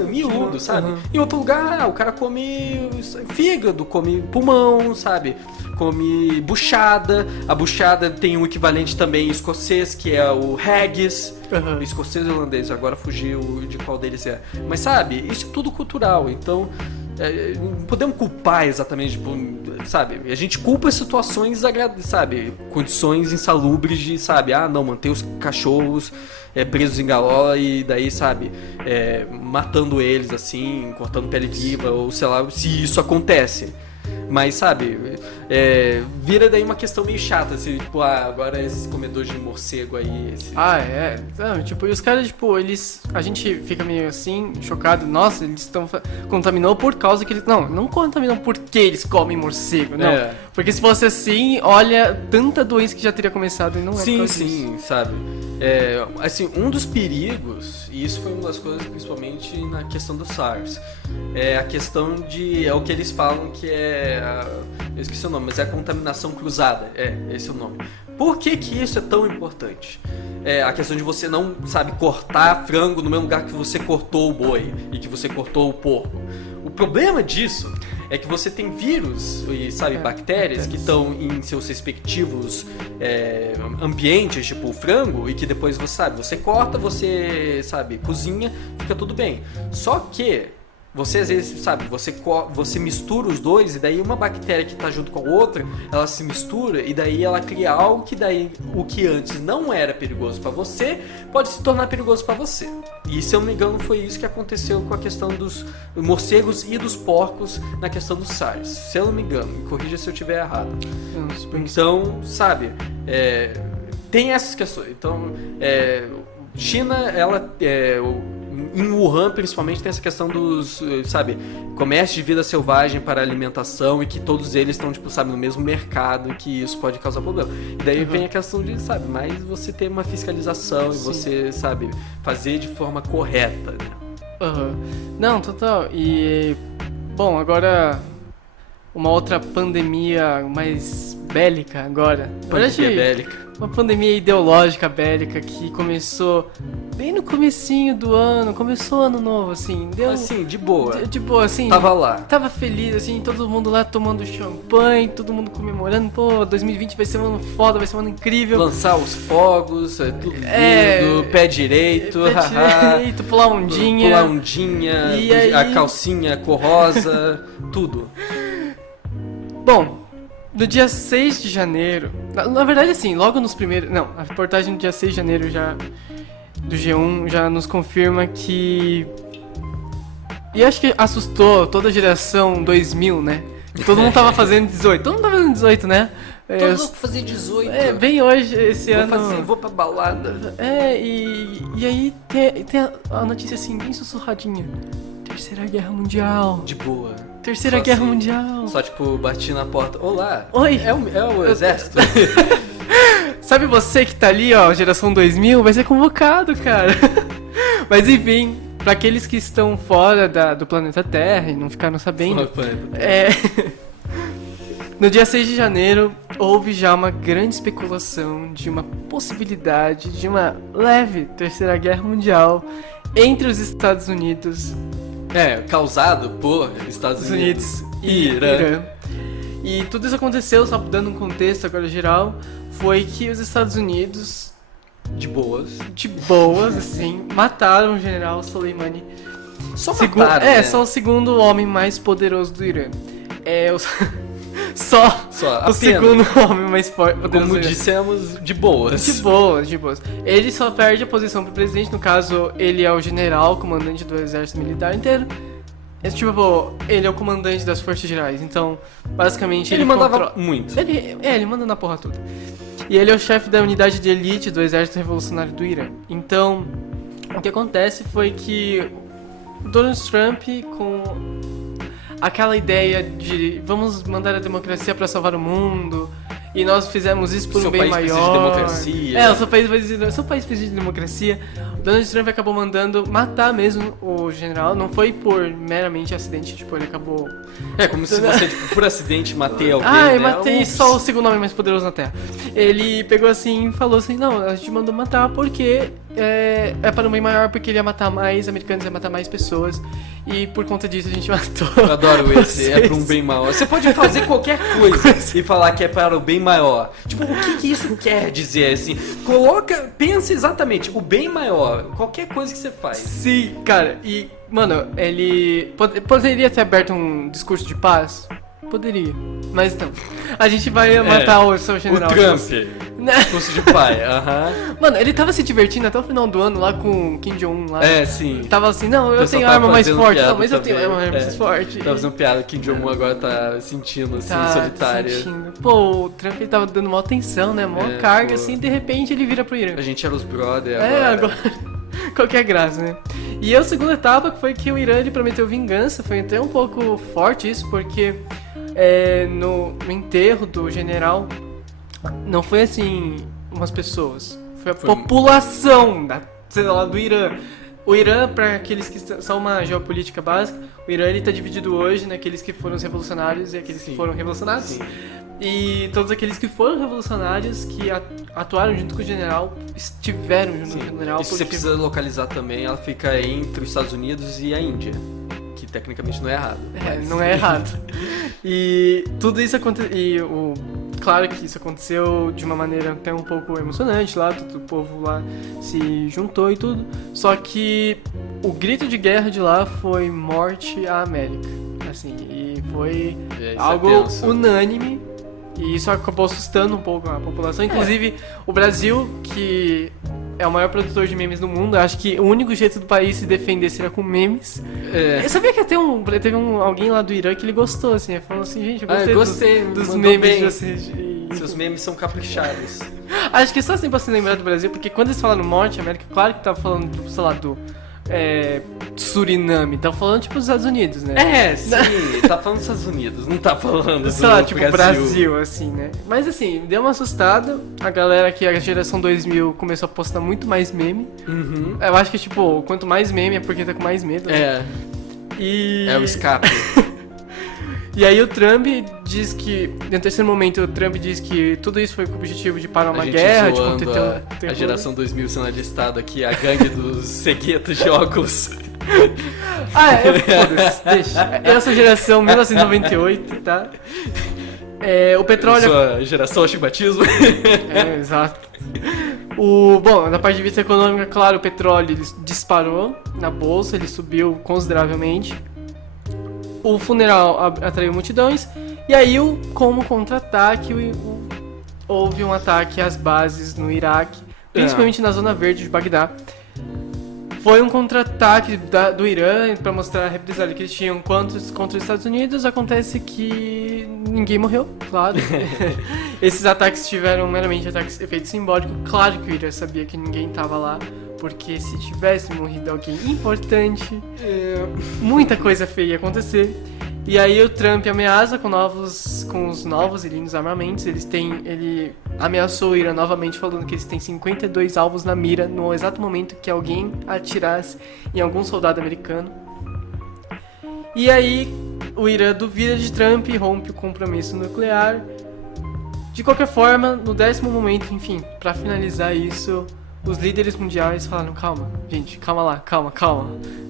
Miúdo, sabe? Em outro lugar, o cara come fígado, come pulmão, sabe? Come buchada. A buchada tem um equivalente também escocês, que é o haggis. Escocês e holandês, agora fugiu de qual deles é. Mas sabe, isso é tudo cultural, então... não podemos culpar exatamente, tipo, sabe? A gente culpa situações, sabe? Condições insalubres de, sabe? Não, manter os cachorros presos em gaiola e daí, sabe? Matando eles, assim, cortando pele viva, ou sei lá, se isso acontece. Mas, sabe, vira daí uma questão meio chata, assim, tipo, agora esses comedores de morcego aí... Não, tipo, e os caras, tipo, a gente fica meio assim, chocado, nossa, eles estão... Contaminou por causa que eles... Não contaminou porque eles comem morcego, não. Porque se fosse assim, olha, tanta doença que já teria começado e não é por causa disso. Sabe? Assim, um dos perigos, e isso foi uma das coisas principalmente na questão do SARS, é a questão de... É o que eles falam que eu esqueci o nome, mas é a contaminação cruzada. Esse é o nome. Por que isso é tão importante? A questão de você não, sabe, cortar frango no mesmo lugar que você cortou o boi e que você cortou o porco. O problema disso é que você tem vírus e, sabe, bactérias que estão em seus respectivos ambientes, tipo o frango, e que depois você corta, você, sabe, cozinha, fica tudo bem. Só que você às vezes, sabe, você mistura os dois e daí uma bactéria que tá junto com a outra, ela se mistura e daí ela cria algo que daí o que antes não era perigoso pra você pode se tornar perigoso pra você. E se eu não me engano foi isso que aconteceu com a questão dos morcegos e dos porcos na questão do SARS. Se eu não me engano, me corrija se eu estiver errado. Então, sabe, tem essas questões. Então, China, ela... em Wuhan, principalmente, tem essa questão dos, sabe, comércio de vida selvagem para alimentação e que todos eles estão, tipo, sabe, no mesmo mercado e que isso pode causar problema. E daí vem a questão de, sabe, mas você ter uma fiscalização e você, sabe, fazer de forma correta, né? Não, total. E, bom, agora uma outra pandemia mais bélica agora. Pandemia bélica. Uma pandemia ideológica bélica que começou bem no comecinho do ano, começou ano novo, assim, deu... Assim, de boa. Tipo, assim... Tava lá. Tava feliz, assim, todo mundo lá tomando champanhe, todo mundo comemorando, pô, 2020 vai ser um ano foda, vai ser um ano incrível. Lançar os fogos, tudo lindo, pé direito, pé direito, pular ondinha. Pular ondinha, E aí... a calcinha cor rosa, tudo. Bom... No dia 6 de janeiro, na verdade assim, logo nos primeiros... Não, a reportagem do dia 6 de janeiro já do G1 já nos confirma que... E acho que assustou toda a geração 2000, né? Todo mundo tava fazendo 18, todo mundo tava fazendo 18, né? Todo mundo fazer 18. Bem hoje, esse ano... Vou pra balada. E aí tem a notícia assim, bem sussurradinha. Terceira Guerra Mundial. De boa. Terceira Só Guerra assim, Mundial. Só tipo, bati na porta. Olá. Oi. É o exército. Sabe você que tá ali, ó, geração 2000, vai ser convocado, cara. Mas enfim, pra aqueles que estão fora do planeta Terra e não ficaram sabendo... No dia 6 de janeiro, houve já uma grande especulação de uma possibilidade de uma leve Terceira Guerra Mundial entre os Estados Unidos... causado por Estados Unidos e Irã. E tudo isso aconteceu, só dando um contexto agora geral, foi que os Estados Unidos, de boas, assim, mataram o general Soleimani. Só mataram, né? Só o segundo homem mais poderoso do Irã. Só o segundo homem mais poderoso Como do Irã. dissemos, de boas. De boas. Ele só perde a posição pro presidente, no caso, ele é o general, comandante do exército militar inteiro. Ele é o comandante das forças gerais, então, basicamente... Ele mandava muito. Ele manda na porra toda. E ele é o chefe da unidade de elite do exército revolucionário do Irã. Então, o que acontece foi que Donald Trump, com aquela ideia de vamos mandar a democracia pra salvar o mundo... E nós fizemos isso por um bem maior. Seu país precisa de democracia. Seu país precisa de democracia. Donald Trump acabou mandando matar mesmo o general. Não foi por meramente acidente, tipo, ele acabou... como se você, por acidente, matei alguém, eu matei só o segundo homem mais poderoso na Terra. Ele pegou assim e falou assim, não, a gente mandou matar porque é para um bem maior, porque ele ia matar mais americanos, ia matar mais pessoas. E por conta disso a gente matou. Eu adoro esse, é para um bem maior. Você pode fazer qualquer coisa e falar que é para o bem maior. Tipo, o que isso quer dizer, assim? Pensa exatamente, o bem maior, qualquer coisa que você faz. Sim, cara, e, mano, ele poderia ter aberto um discurso de paz? Poderia, mas não. A gente vai matar o seu general. O Trump, discurso de pai, Mano, ele tava se divertindo até o final do ano lá com o Kim Jong-un lá. Sim. Tava assim, não, eu tenho arma mais forte. Não, mas eu tenho arma mais forte. Tava fazendo piada, Kim Jong-un agora tá sentindo, assim, solitário. Pô, o Trump ele tava dando mó atenção, né, mó carga, assim, de repente ele vira pro Irã. A gente era os brother agora... Qualquer graça, né? E a segunda etapa foi que o Irã ele prometeu vingança, foi até um pouco forte isso, porque no enterro do general não foi assim umas pessoas, foi a população do Irã. O Irã, para aqueles que são uma geopolítica básica, o Irã ele tá dividido hoje naqueles que foram os revolucionários e aqueles que foram revolucionados. Sim. E todos aqueles que foram revolucionários, que atuaram junto com o general, estiveram junto com o general. Isso você precisa localizar também, ela fica entre os Estados Unidos e a Índia, que tecnicamente não é errado. Não é errado. E tudo isso aconteceu, claro que isso aconteceu de uma maneira até um pouco emocionante lá, todo o povo lá se juntou e tudo. Só que o grito de guerra de lá foi morte à América, assim, e foi algo unânime. E isso acabou assustando um pouco a população. Inclusive, o Brasil, que é o maior produtor de memes do mundo, acho que o único jeito do país se defender seria com memes. Eu sabia que teve alguém lá do Irã que ele gostou, assim. Ele falou assim, gente, eu gostei dos memes de vocês. Seus memes são caprichados. Acho que só assim pra se lembrar do Brasil, porque quando eles falaram morte, América, claro que tava falando, sei lá, do Suriname, tá falando tipo dos Estados Unidos, né? Sim, tá falando dos Estados Unidos, não tá falando do sei lá, tipo Brasil, assim, né? Mas assim, deu uma assustada, a galera que a geração 2000 começou a postar muito mais meme. Eu acho que, tipo, quanto mais meme é porque tá com mais medo, né? É o escape. E aí o Trump diz que, no terceiro momento, o Trump diz que tudo isso foi com o objetivo de parar uma guerra, de conter a geração 2000 sendo alistado aqui, a gangue dos ceguetas de óculos. Foda-se, deixa. Essa geração 1998, tá? O petróleo... Sua geração astigmatismo. Exato. Bom, na parte de vista econômica, claro, o petróleo ele disparou na bolsa, ele subiu consideravelmente. O funeral atraiu multidões. E aí, como contra-ataque, houve um ataque às bases no Iraque, principalmente na zona verde de Bagdá. Foi um contra-ataque do Irã para mostrar a represália que eles tinham contra os Estados Unidos. Acontece que ninguém morreu, claro. Esses ataques tiveram meramente efeito simbólico. Claro que o Irã sabia que ninguém estava lá, porque se tivesse morrido alguém importante, muita coisa feia ia acontecer. E aí o Trump ameaça com os novos e lindos armamentos. Ele ameaçou o Irã novamente, falando que eles têm 52 alvos na mira no exato momento que alguém atirasse em algum soldado americano. E aí o Irã duvida de Trump e rompe o compromisso nuclear. De qualquer forma, no 10º momento, enfim, pra finalizar isso, os líderes mundiais falaram: calma, gente, calma.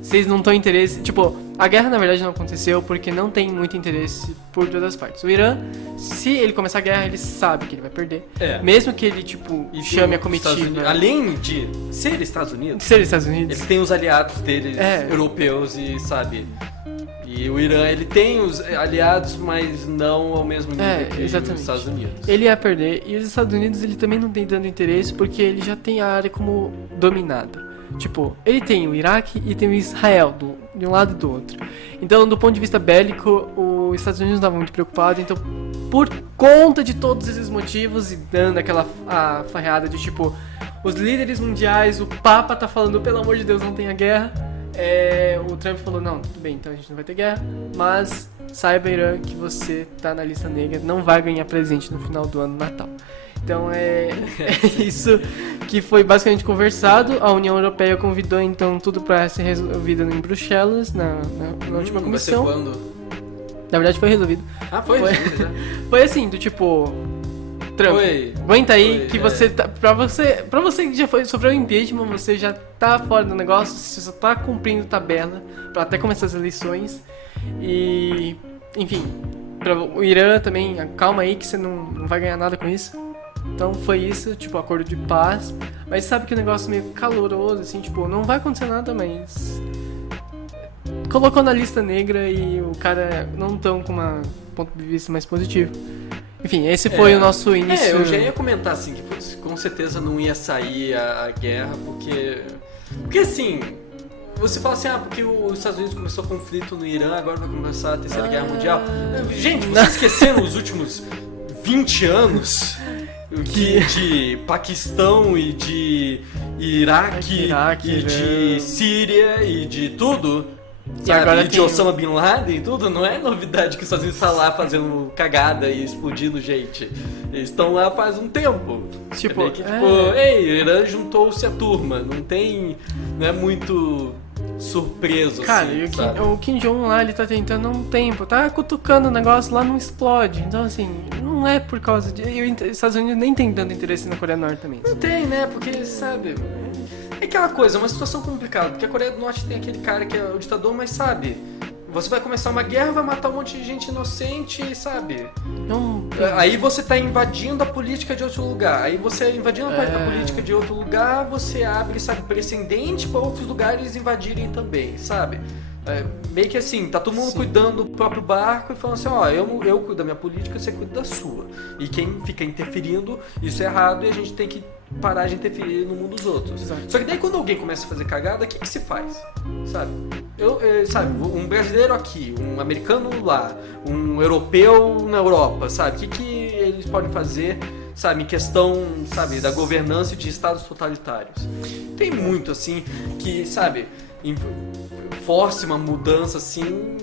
Vocês não estão interesse. Tipo, a guerra na verdade não aconteceu porque não tem muito interesse por todas as partes. O Irã, se ele começar a guerra, ele sabe que ele vai perder. Mesmo que ele, chame a comitiva. Além de ser Estados Unidos, ele tem os aliados dele, europeus, e sabe. E o Irã, ele tem os aliados, mas não ao mesmo nível que os Estados Unidos. Ele ia perder, e os Estados Unidos ele também não tem tanto interesse, porque ele já tem a área como dominada. Tipo, ele tem o Iraque e tem o Israel, de um lado e do outro. Então, do ponto de vista bélico, os Estados Unidos não estavam muito preocupados. Então, por conta de todos esses motivos, e dando aquela farreada de tipo, os líderes mundiais, o Papa tá falando, pelo amor de Deus, não tenha guerra. O Trump falou: não, tudo bem, então a gente não vai ter guerra, mas saiba, Irã, que você tá na lista negra, não vai ganhar presente no final do ano, Natal. Então é isso que foi basicamente conversado. A União Europeia convidou então tudo para ser resolvido em Bruxelas, na última comissão. Vai ser quando? Na verdade foi resolvido. Foi resolvido já. Foi assim, do tipo, Trump, aguenta aí que você tá, pra você que já sofreu impeachment, você já tá fora do negócio, você só tá cumprindo tabela pra até começar as eleições. E enfim, para o Irã também, calma aí que você não vai ganhar nada com isso. Então foi isso, tipo, acordo de paz. Mas sabe que o negócio meio caloroso, assim, tipo, não vai acontecer nada, mas colocou na lista negra e o cara não tão com um ponto de vista mais positivo. Enfim, esse foi o nosso início. Eu já ia comentar assim, que com certeza não ia sair a guerra, porque assim, você fala assim, porque os Estados Unidos começou conflito no Irã, agora vai começar a Terceira Guerra Mundial. Gente, vocês esqueceram os últimos 20 anos de Paquistão e de Iraque e de Síria e de tudo? E agora de Osama Bin Laden e tudo, não é novidade que os Estados Unidos estão lá fazendo cagada e explodindo gente. Eles estão lá faz um tempo. Ei, Irã juntou-se a turma, não é muito surpreso. Cara, assim, o Kim Jong-un lá, ele tá tentando há um tempo, tá cutucando o negócio lá, não explode. Então assim, não é por causa de... E os Estados Unidos nem tem tanto interesse na Coreia do Norte também. Não tem, né, porque, sabe... É aquela coisa, é uma situação complicada, porque a Coreia do Norte tem aquele cara que é o ditador, mas sabe, você vai começar uma guerra, vai matar um monte de gente inocente, sabe? Aí você tá invadindo a política de outro lugar, aí você invadindo a política de outro lugar, você abre, sabe, precedente para outros lugares invadirem também, sabe? Meio que assim, tá todo mundo cuidando do próprio barco e falando assim, eu cuido da minha política, você cuida da sua. E quem fica interferindo, isso é errado e a gente tem que parar de interferir no mundo dos outros. Exato. Só que daí quando alguém começa a fazer cagada, o que se faz? Sabe? Sabe, um brasileiro aqui, um americano lá, um europeu na Europa, sabe? O que eles podem fazer, sabe, em questão, sabe, da governança de estados totalitários? Tem muito, assim, que, sabe, force uma mudança, assim,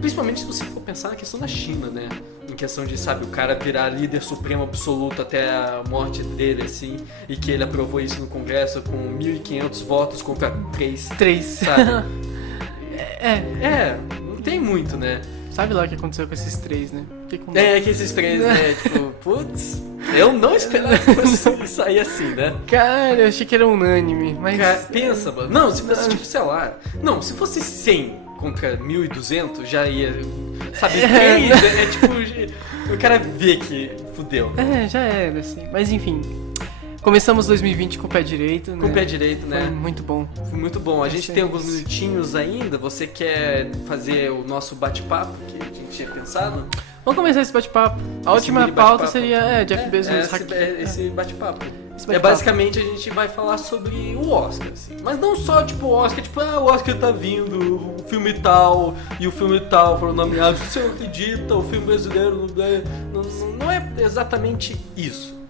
principalmente se você for pensar na questão da China, né? Em questão de, sabe, o cara virar líder supremo absoluto até a morte dele, assim, e que ele aprovou isso no Congresso com 1.500 votos contra 3. Sabe? Não tem muito, né? sabe lá o que aconteceu com esses três, né? Que esses três, né? Tipo, putz, eu não esperava que fosse sair assim, né? Cara, eu achei que era unânime, mas... Cara, pensa, mano. Não, se fosse, tipo, sei lá... Não, se fosse 100 contra 1.200, já ia... Sabe, 3 tipo... O cara vê que fudeu. Já era, assim. Mas, enfim... Começamos 2020 com o pé direito, né? Com o pé direito, né? Foi muito bom. Foi muito bom. A gente tem alguns minutinhos ainda. Você quer fazer o nosso bate-papo que a gente tinha pensado? Vamos começar esse bate-papo. A última pauta seria Jeff Bezos esse bate-papo. Basicamente a gente vai falar sobre o Oscar, assim. Mas não só tipo o Oscar, tipo, o Oscar tá vindo, o filme tal e o filme tal foram nomeados. Você não acredita, o filme brasileiro não é exatamente isso.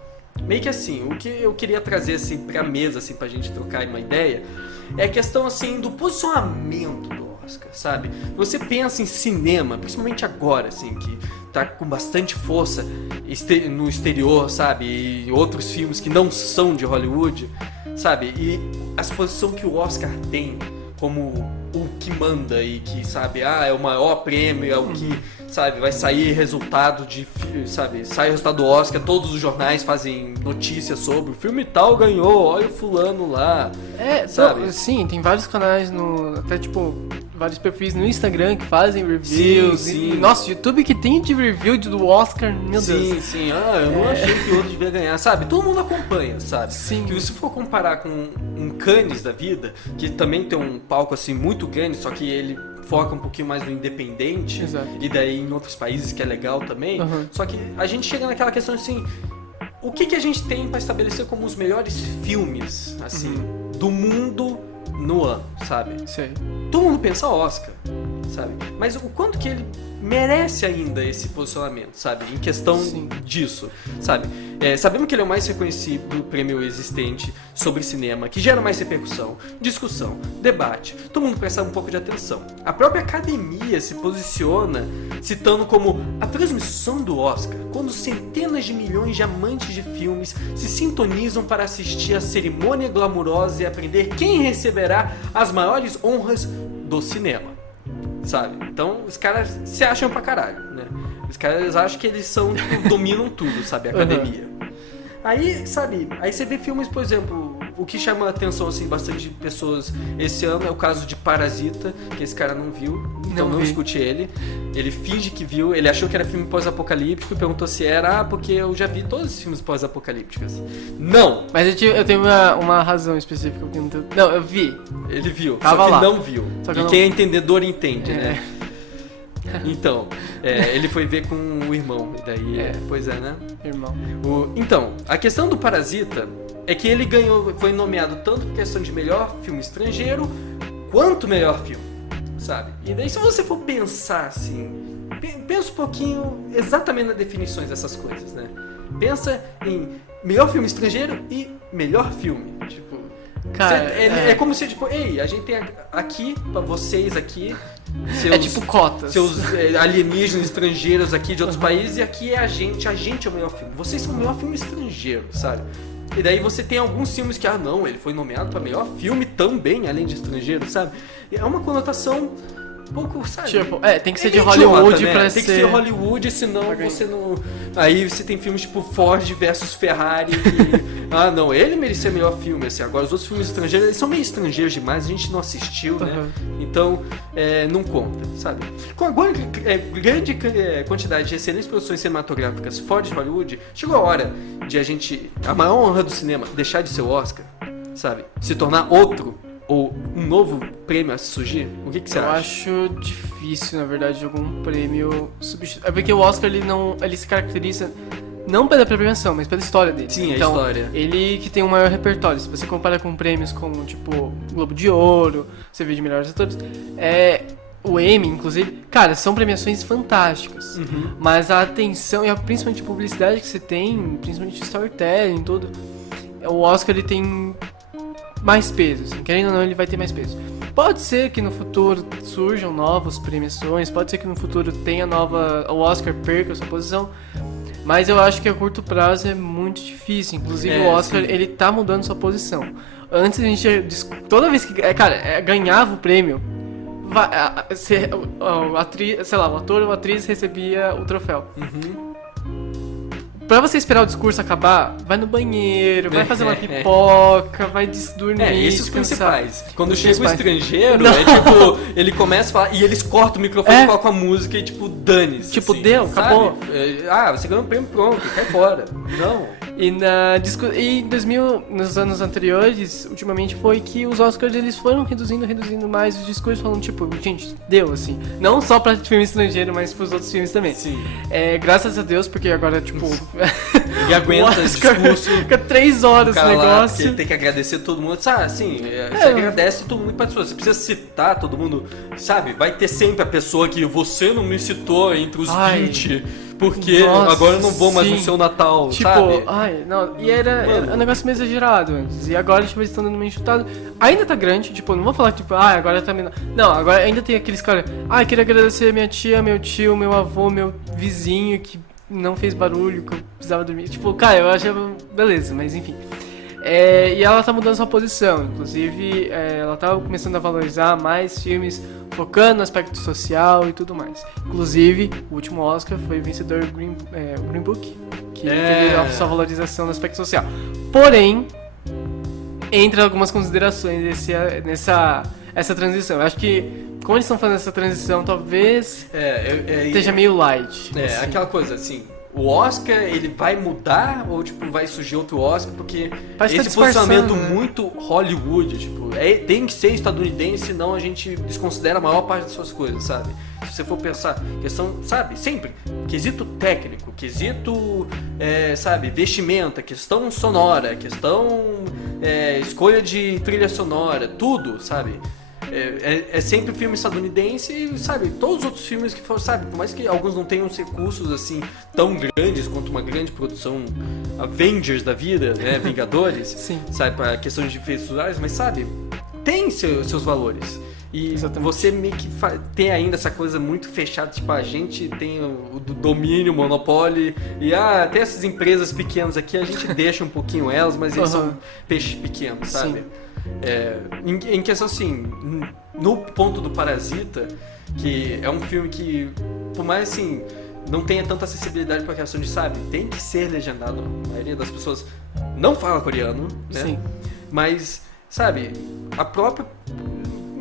Meio que assim, o que eu queria trazer assim pra mesa, assim, pra gente trocar uma ideia, é a questão assim do posicionamento do Oscar, sabe? Você pensa em cinema, principalmente agora, assim, que tá com bastante força no exterior, sabe? E outros filmes que não são de Hollywood, sabe? E a exposição que o Oscar tem como o que manda e que, sabe, é o maior prêmio, é o que, sabe, vai sair resultado de, sabe, sai o resultado do Oscar, todos os jornais fazem notícias sobre o filme tal ganhou, olha o fulano lá, sabe? Sim, tem vários canais até tipo, vários perfis no Instagram que fazem reviews. Sim. E, nossa, YouTube que tem de review do Oscar, meu Deus. Sim, eu não achei que outro devia ganhar, sabe? Todo mundo acompanha, sabe? Sim. Que se for comparar com um Cannes da vida, que também tem um palco assim muito grande, só que ele foca um pouquinho mais no independente. Exato. E daí em outros países que é legal também. Só que a gente chega naquela questão assim, o que a gente tem pra estabelecer como os melhores filmes, assim, do mundo no ano, sabe? Sei. Todo mundo pensa Oscar, sabe? Mas o quanto que ele merece ainda esse posicionamento, sabe? Em questão disso, sabe? Sabemos que ele é o mais reconhecido prêmio existente sobre cinema, que gera mais repercussão, discussão, debate. Todo mundo presta um pouco de atenção. A própria academia se posiciona citando como a transmissão do Oscar, quando centenas de milhões de amantes de filmes se sintonizam para assistir a cerimônia glamurosa e aprender quem receberá as maiores honras do cinema. Sabe? Então, os caras se acham pra caralho, né? Os caras acham que eles são, tipo, dominam tudo, sabe? A academia. Aí, sabe? Aí você vê filmes, por exemplo, o que chama a atenção, assim, bastante de pessoas esse ano é o caso de Parasita, que esse cara não viu, então não escute ele. Ele finge que viu, ele achou que era filme pós-apocalíptico e perguntou se era, porque eu já vi todos os filmes pós-apocalípticos. Não! Mas eu tenho uma razão específica. Não, eu vi. Ele viu, Tava só que lá. não viu. E quem é entendedor entende, né? Então, ele foi ver com o irmão, e daí, pois é, né? Irmão. Então, a questão do Parasita é que ele foi nomeado tanto por questão de melhor filme estrangeiro, quanto melhor filme, sabe? E daí se você for pensar assim, pensa um pouquinho exatamente nas definições dessas coisas, né? Pensa em melhor filme estrangeiro e melhor filme, tipo... Cara, é como se, tipo, a gente tem aqui, pra vocês aqui... é tipo cotas. Seus alienígenas estrangeiros aqui de outros países, e aqui é a gente é o melhor filme. Vocês são o melhor filme estrangeiro, sabe? E daí você tem alguns filmes que, não, ele foi nomeado pra melhor filme também, além de estrangeiro, sabe? É uma conotação um pouco, sabe? Tipo, tem que ser de Hollywood, né? Tem que ser Hollywood, senão você não... Aí você tem filmes tipo Ford versus Ferrari e... não, ele merecia melhor filme, assim. Agora os outros filmes estrangeiros, eles são meio estrangeiros demais, a gente não assistiu, né? Então, não conta, sabe? Com a grande quantidade de excelentes produções cinematográficas fora de Hollywood, chegou a hora de a maior honra do cinema, deixar de ser o Oscar, sabe? Se tornar outro ou um novo prêmio a surgir? O que você acha? Eu acho difícil, na verdade, algum prêmio substituir. É porque o Oscar, ele se caracteriza não pela premiação, mas pela história dele. Sim, então, a história. Ele que tem um maior repertório. Se você compara com prêmios como, tipo, Globo de Ouro, você vê de melhores atores, o Emmy, inclusive, cara, são premiações fantásticas. Mas a atenção e principalmente a publicidade que você tem, principalmente storytelling, tudo, o Oscar, ele tem mais peso, assim. Querendo ou não, ele vai ter mais peso. Pode ser que no futuro surjam novas premiações, pode ser que no futuro tenha o Oscar perca a sua posição, mas eu acho que a curto prazo é muito difícil. Inclusive o Oscar, ele tá mudando sua posição. Antes a gente, toda vez que, ganhava o prêmio, o atriz, sei lá, o ator ou a atriz recebia o troféu. Uhum. Pra você esperar o discurso acabar, vai no banheiro, vai fazer uma pipoca, vai dormir. Esses descansar. principais. Quando Os chega o principais. estrangeiro, Não. é tipo, ele começa a falar e eles cortam o microfone e colocam a música e tipo, dane-se. Tipo, assim, deu, sabe? acabou. Você ganhou um prêmio, pronto, cai fora. Não. E em 2000, nos anos anteriores, ultimamente foi que os Oscars eles foram reduzindo mais os discursos, falando tipo, gente, deu assim. Não só pra filme estrangeiro, mas pros outros filmes também. Sim. Graças a Deus, porque agora, tipo. E aguenta esse discurso. Fica 3 horas o Lá, porque negócio. ele tem que agradecer todo mundo. Sabe, assim, você agradece todo mundo que participou. Você precisa citar todo mundo, sabe? Vai ter sempre a pessoa que você não me citou entre os 20, porque Nossa, agora eu não vou mais no sim. seu Natal, Tipo, sabe? não, e era um negócio meio exagerado antes. E agora, tipo, eles estão dando meio chutado. Ainda tá grande, tipo, não vou falar, tipo, agora tá menor. Não, agora ainda tem aqueles caras, queria agradecer minha tia, meu tio, meu avô, meu vizinho que não fez barulho, que eu precisava dormir. Tipo, cara, eu achava, beleza, mas enfim. E ela tá mudando sua posição, inclusive ela tá começando a valorizar mais filmes focando no aspecto social e tudo mais. Inclusive, o último Oscar foi vencedor Green Book, que teve a sua valorização no aspecto social. Porém, entra algumas considerações essa transição. Eu acho que, como eles estão fazendo essa transição, talvez esteja meio light. Assim. Aquela coisa, assim, o Oscar, ele vai mudar ou, tipo, vai surgir outro Oscar? Porque Parece esse tá posicionamento né? muito Hollywood, tipo, tem que ser estadunidense, senão a gente desconsidera a maior parte das suas coisas, sabe? Se você for pensar, questão, sabe, sempre, quesito técnico, quesito, sabe, vestimenta, questão sonora, questão escolha de trilha sonora, tudo, sabe? É sempre filme estadunidense e, sabe, todos os outros filmes que foram, sabe, por mais que alguns não tenham recursos, assim, tão grandes quanto uma grande produção Avengers da vida, né, Vingadores, Sim. sabe, para questões de efeitos visuais, mas, sabe, tem seus valores. E Exatamente. você meio que tem ainda essa coisa muito fechada, tipo, a gente tem o domínio, o monopólio, e tem essas empresas pequenas aqui, a gente deixa um pouquinho elas, mas eles são peixes pequenos, sabe? Sim. Em questão assim, no ponto do Parasita, que é um filme que, por mais assim, não tenha tanta acessibilidade pra questão de, sabe, tem que ser legendado. A maioria das pessoas não fala coreano, né? Sim. Mas, sabe, a própria...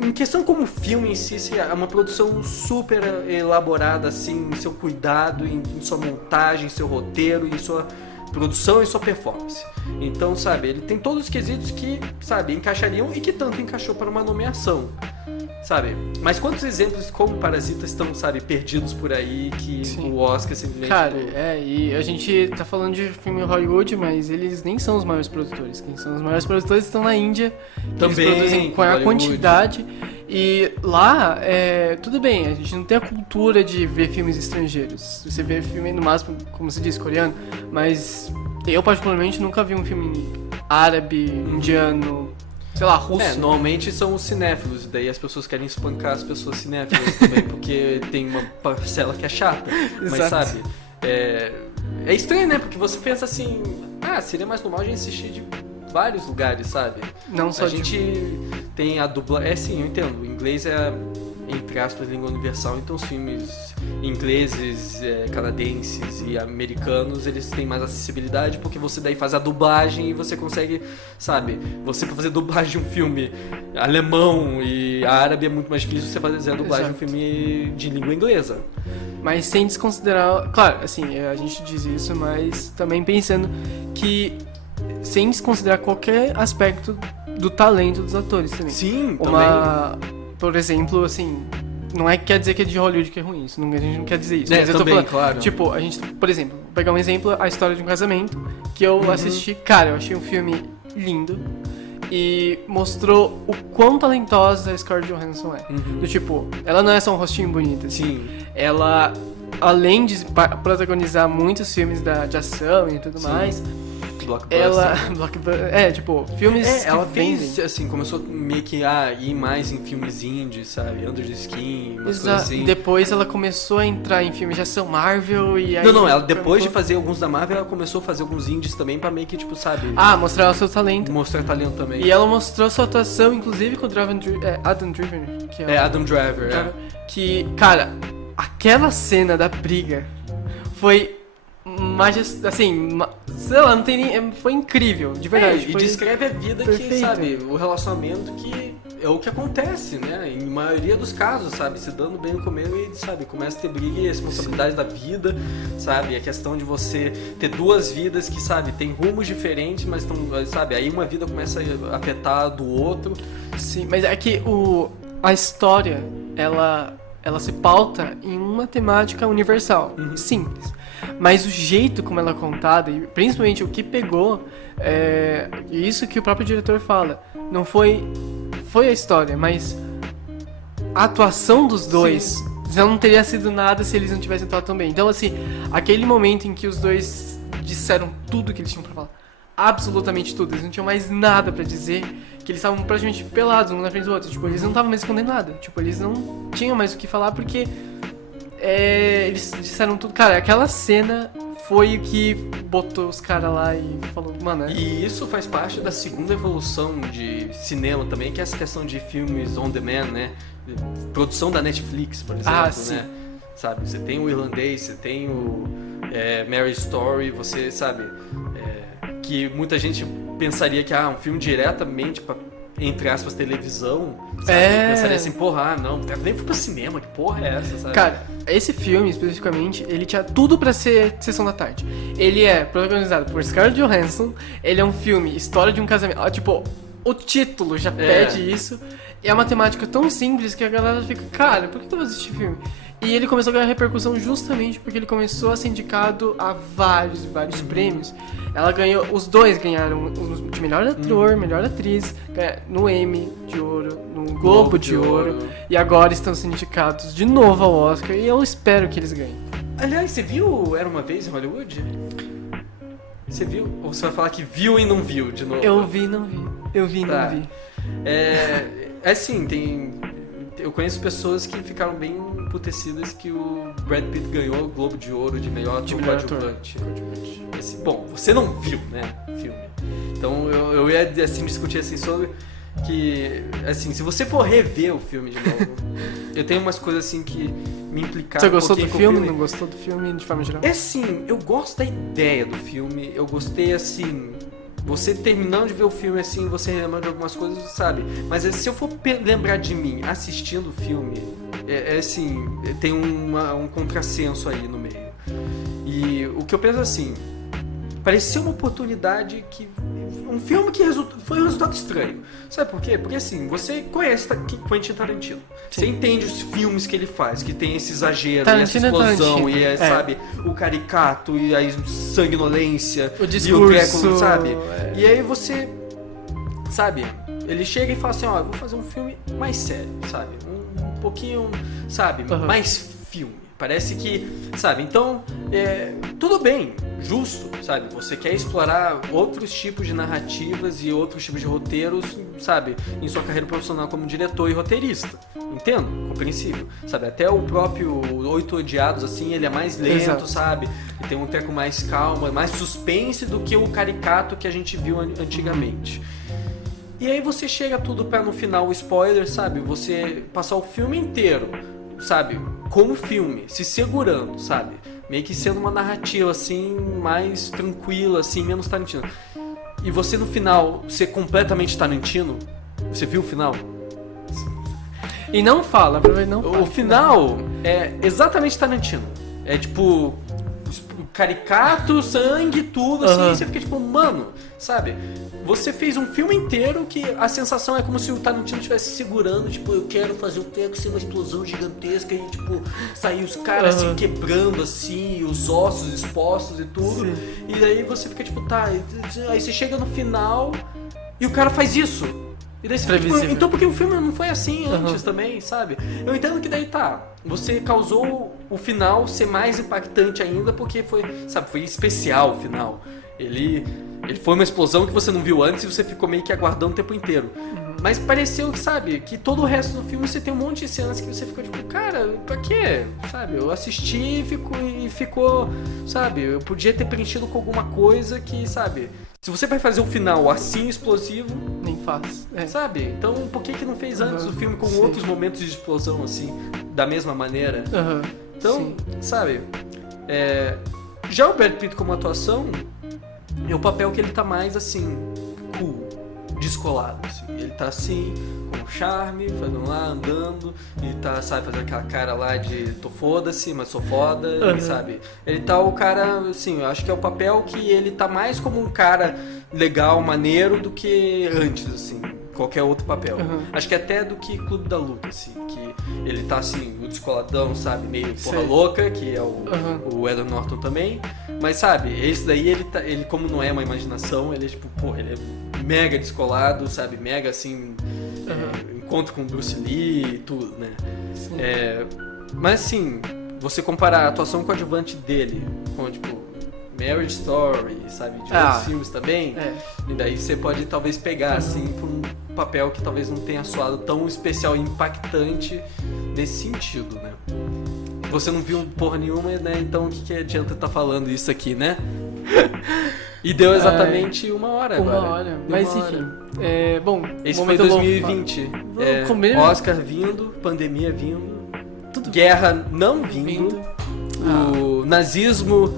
Em questão como filme em si, é uma produção super elaborada, assim, em seu cuidado, em sua montagem, em seu roteiro, em sua produção e sua performance. Então, sabe, ele tem todos os quesitos que, sabe, encaixariam e que tanto encaixou para uma nomeação, sabe? Mas quantos exemplos como Parasita estão, sabe, perdidos por aí que o Oscar simplesmente... Cara, e a gente tá falando de filme Hollywood, mas eles nem são os maiores produtores. Quem são os maiores produtores estão na Índia, que também, eles produzem com a quantidade. E lá, tudo bem, a gente não tem a cultura de ver filmes estrangeiros. Você vê filme, no máximo, como se diz, coreano, mas eu particularmente nunca vi um filme árabe, indiano, sei lá, russo. Normalmente são os cinéfilos, daí as pessoas querem espancar as pessoas cinéfilas também, porque tem uma parcela que é chata. Mas sabe, é estranho, né? Porque você pensa assim, seria mais normal a gente assistir de vários lugares, sabe? Não só a gente tem a dublagem. Sim, eu entendo. O inglês é, entre aspas, língua universal, então os filmes ingleses, canadenses e americanos, eles têm mais acessibilidade, porque você daí faz a dublagem e você consegue, sabe? Você pra fazer dublagem de um filme alemão e árabe é muito mais difícil você fazer a dublagem de um filme de língua inglesa. Mas sem desconsiderar... Claro, assim, a gente diz isso, mas também pensando que... sem desconsiderar qualquer aspecto do talento dos atores também. Sim, também. Por exemplo, assim, não é que quer dizer que é de Hollywood que é ruim, a gente não quer dizer isso. Mas eu tô também, falando, claro. tipo, a gente, por exemplo, vou pegar um exemplo, A História de um Casamento, que eu assisti, cara, eu achei um filme lindo e mostrou o quão talentosa a Scarlett Johansson é. Do tipo, ela não é só um rostinho bonito, assim. Sim. Ela, além de protagonizar muitos filmes de ação e tudo mais, blockbuster. Ela, tipo, filmes que ela vendem. fez, assim, começou meio que a ir mais em filmes indie, sabe? Under the Skin, umas coisas assim. Depois ela começou a entrar em filmes de ação Marvel e aí... Não, ela depois de fazer alguns da Marvel, ela começou a fazer alguns indies também pra meio que, tipo, sabe? Mostrar o seu talento. Mostrar talento também. E ela mostrou sua atuação, inclusive, com o Adam Driver, que é Adam Driver, que, cara, aquela cena da briga foi assim, sei lá, não tem nem... Foi incrível, de verdade. E descreve a vida perfeito. que, sabe, o relacionamento que é o que acontece, né? Em maioria dos casos, sabe? Se dando bem no começo e, sabe, começa a ter briga e responsabilidade da vida, sabe? A questão de você ter duas vidas que, sabe, tem rumos diferentes, mas, sabe, aí uma vida começa a afetar a do outro. Sim, mas é que a história, ela se pauta em uma temática universal, simples. Mas o jeito como ela é contada, e principalmente o que pegou, e isso que o próprio diretor fala, não foi a história, mas a atuação dos dois já não teria sido nada se eles não tivessem atuado tão bem. Então, assim, aquele momento em que os dois disseram tudo que eles tinham pra falar, absolutamente tudo, eles não tinham mais nada pra dizer, que eles estavam praticamente pelados um na frente do outro, tipo, eles não estavam mais escondendo nada, tipo, eles não tinham mais o que falar porque eles disseram tudo. Cara, aquela cena foi o que botou os caras lá e falou, mano... E isso faz parte da segunda evolução de cinema também, que é essa questão de filmes on demand, né? Produção da Netflix, por exemplo, sim. né? Sabe, você tem o Irlandês, você tem o Marriage Story, você sabe... que muita gente pensaria que um filme diretamente pra, entre aspas, televisão, sabe? Pensaria assim, porra, não, nem fui pro cinema, que porra é essa, sabe? Cara, esse filme, especificamente, ele tinha tudo pra ser Sessão da Tarde. Ele é protagonizado por Scarlett Johansson, ele é um filme, história de um casamento, tipo, o título já pede isso, e é uma temática tão simples que a galera fica, cara, por que eu vou assistir filme? E ele começou a ganhar repercussão justamente porque ele começou a ser indicado a vários prêmios. Ela ganhou, os dois ganharam de melhor ator, melhor atriz, no Emmy de Ouro, no Globo de Ouro, e agora estão sendo indicados de novo ao Oscar, e eu espero que eles ganhem. Aliás, você viu Era Uma Vez em Hollywood? Você viu? Ou você vai falar que viu e não viu de novo? Eu vi e não vi. Eu vi e não vi. Assim, eu conheço pessoas que ficaram bem emputecidas que o Brad Pitt ganhou o Globo de Ouro de melhor ator coadjuvante. Assim, bom, você não viu, né, o filme. Então eu ia assim, discutir assim sobre que, assim, se você for rever o filme de novo, eu tenho umas coisas assim que me implicaram. Você gostou do filme? Não gostou do filme de forma geral? Assim, eu gosto da ideia do filme, eu gostei assim... Você terminando de ver o filme assim, você lembra de algumas coisas, sabe? Mas se eu for lembrar de mim assistindo o filme, assim, tem um contrassenso aí no meio. E o que eu penso assim, pareceu uma oportunidade que... Um filme que foi um resultado estranho. Sabe por quê? Porque assim, você conhece Quentin Tarantino. Você entende os filmes que ele faz, que tem esse exagero, e essa explosão, e sabe, o caricato, e a sanguinolência, o discurso, e o treco, sabe? E aí você, sabe, ele chega e fala assim, eu vou fazer um filme mais sério, sabe? Um pouquinho, sabe, mais filme. Parece que, sabe, então, tudo bem, justo, sabe? Você quer explorar outros tipos de narrativas e outros tipos de roteiros, sabe? Em sua carreira profissional como diretor e roteirista. Entendo, compreensível, sabe? Até o próprio Oito Odiados, assim, ele é mais lento, sabe? E tem um treco mais calma, mais suspense do que o caricato que a gente viu antigamente. E aí você chega tudo pra, no final, o spoiler, sabe? Você passar o filme inteiro, sabe, como filme, se segurando, sabe, meio que sendo uma narrativa assim, mais tranquila, assim, menos Tarantino. E você no final ser completamente Tarantino, você viu o final? E não fala, não fala. O final é exatamente Tarantino. É tipo caricato, sangue, tudo, assim, e você fica tipo, mano, sabe? Você fez um filme inteiro que a sensação é como se o Tarantino estivesse segurando, tipo, eu quero fazer o treco ser uma explosão gigantesca e, tipo, sair os caras assim, quebrando, assim, os ossos expostos e tudo. Sim. E daí você fica tipo, tá, aí você chega no final e o cara faz isso. E daí você fica, tipo, então por que o filme não foi assim antes também, sabe? Eu entendo que daí você causou o final ser mais impactante ainda porque foi, sabe, foi especial o final. Ele Ele foi uma explosão que você não viu antes e você ficou meio que aguardando o tempo inteiro. Mas pareceu que, sabe, que todo o resto do filme você tem um monte de cenas que você ficou tipo, cara, pra quê? Sabe, eu assisti e ficou, sabe, eu podia ter preenchido com alguma coisa que, sabe, se você vai fazer o final assim explosivo, Nem faz. É. sabe, então por que não fez antes o filme com Sim. outros momentos de explosão assim, da mesma maneira? Aham. Então, Sim. sabe, já o Brad Pitt como atuação, é o papel que ele tá mais assim, cool, descolado, assim. Ele tá assim, com charme, fazendo lá, andando, e tá, sabe, fazendo aquela cara lá de tô foda-se, mas sou foda, e, sabe? Ele tá o cara, assim, eu acho que é o papel que ele tá mais como um cara legal, maneiro, do que antes, assim, qualquer outro papel. Acho que até do que Clube da Luta, assim, que ele tá assim, o descoladão, sabe, meio porra Sei. louca, que é o Edward Norton também, mas sabe, esse daí ele como não é uma imaginação, ele é tipo, porra, ele é mega descolado, sabe, mega assim, encontro com o Bruce Lee e tudo, né? Sim. Mas assim, você comparar a atuação coadjuvante dele com, tipo, Marriage Story, sabe, de outros filmes também, e daí você pode talvez pegar, assim, pra um papel que talvez não tenha soado tão especial e impactante nesse sentido, né? Você não viu porra nenhuma, né? Então o que adianta estar falando isso aqui, né? E deu exatamente 1 hora Uma agora. hora. Deu Mas 1 hora. enfim. Bom, Esse foi momento 2020. comer. Oscar vindo, pandemia vindo, Tudo guerra não vindo, o nazismo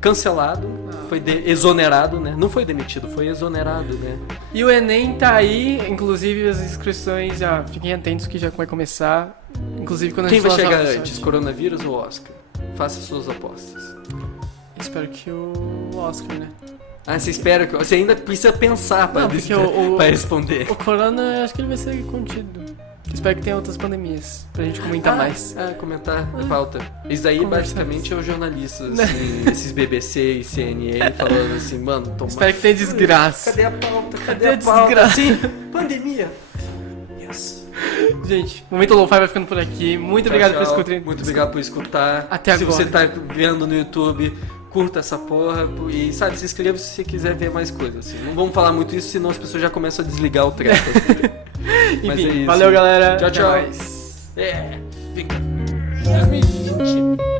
cancelado, foi exonerado, né? Não foi demitido, foi exonerado, né? E o Enem tá aí, inclusive as inscrições já fiquem atentos que já vai começar. Inclusive quando Quem a gente vai lançar chegar o episódio. antes, coronavírus ou Oscar? Faça suas apostas. Espero que o Oscar, né? Ah, você espera que... Você ainda precisa pensar para Não, porque o- responder. O Corona, eu acho que ele vai ser contido. Espero que tenha outras pandemias pra gente comentar mais. Comentar a pauta. Isso aí Conversar. basicamente é os jornalistas, assim, esses BBC e CNN falando assim, mano, toma. Espero que tenha desgraça. Cadê a pauta? Cadê a a pauta? desgraça? Sim, pandemia. Yes. Gente, o Momento Lo-Fi vai ficando por aqui. Muito obrigado por escutar. Muito obrigado por escutar. Até Se agora. você tá vendo no YouTube, curta essa porra e, sabe, se inscreva se você quiser ver mais coisas. Assim. Não vamos falar muito isso, senão as pessoas já começam a desligar o treco. Mas Enfim, é isso. valeu, galera. Tchau, Até tchau. mais. Fica. 2020.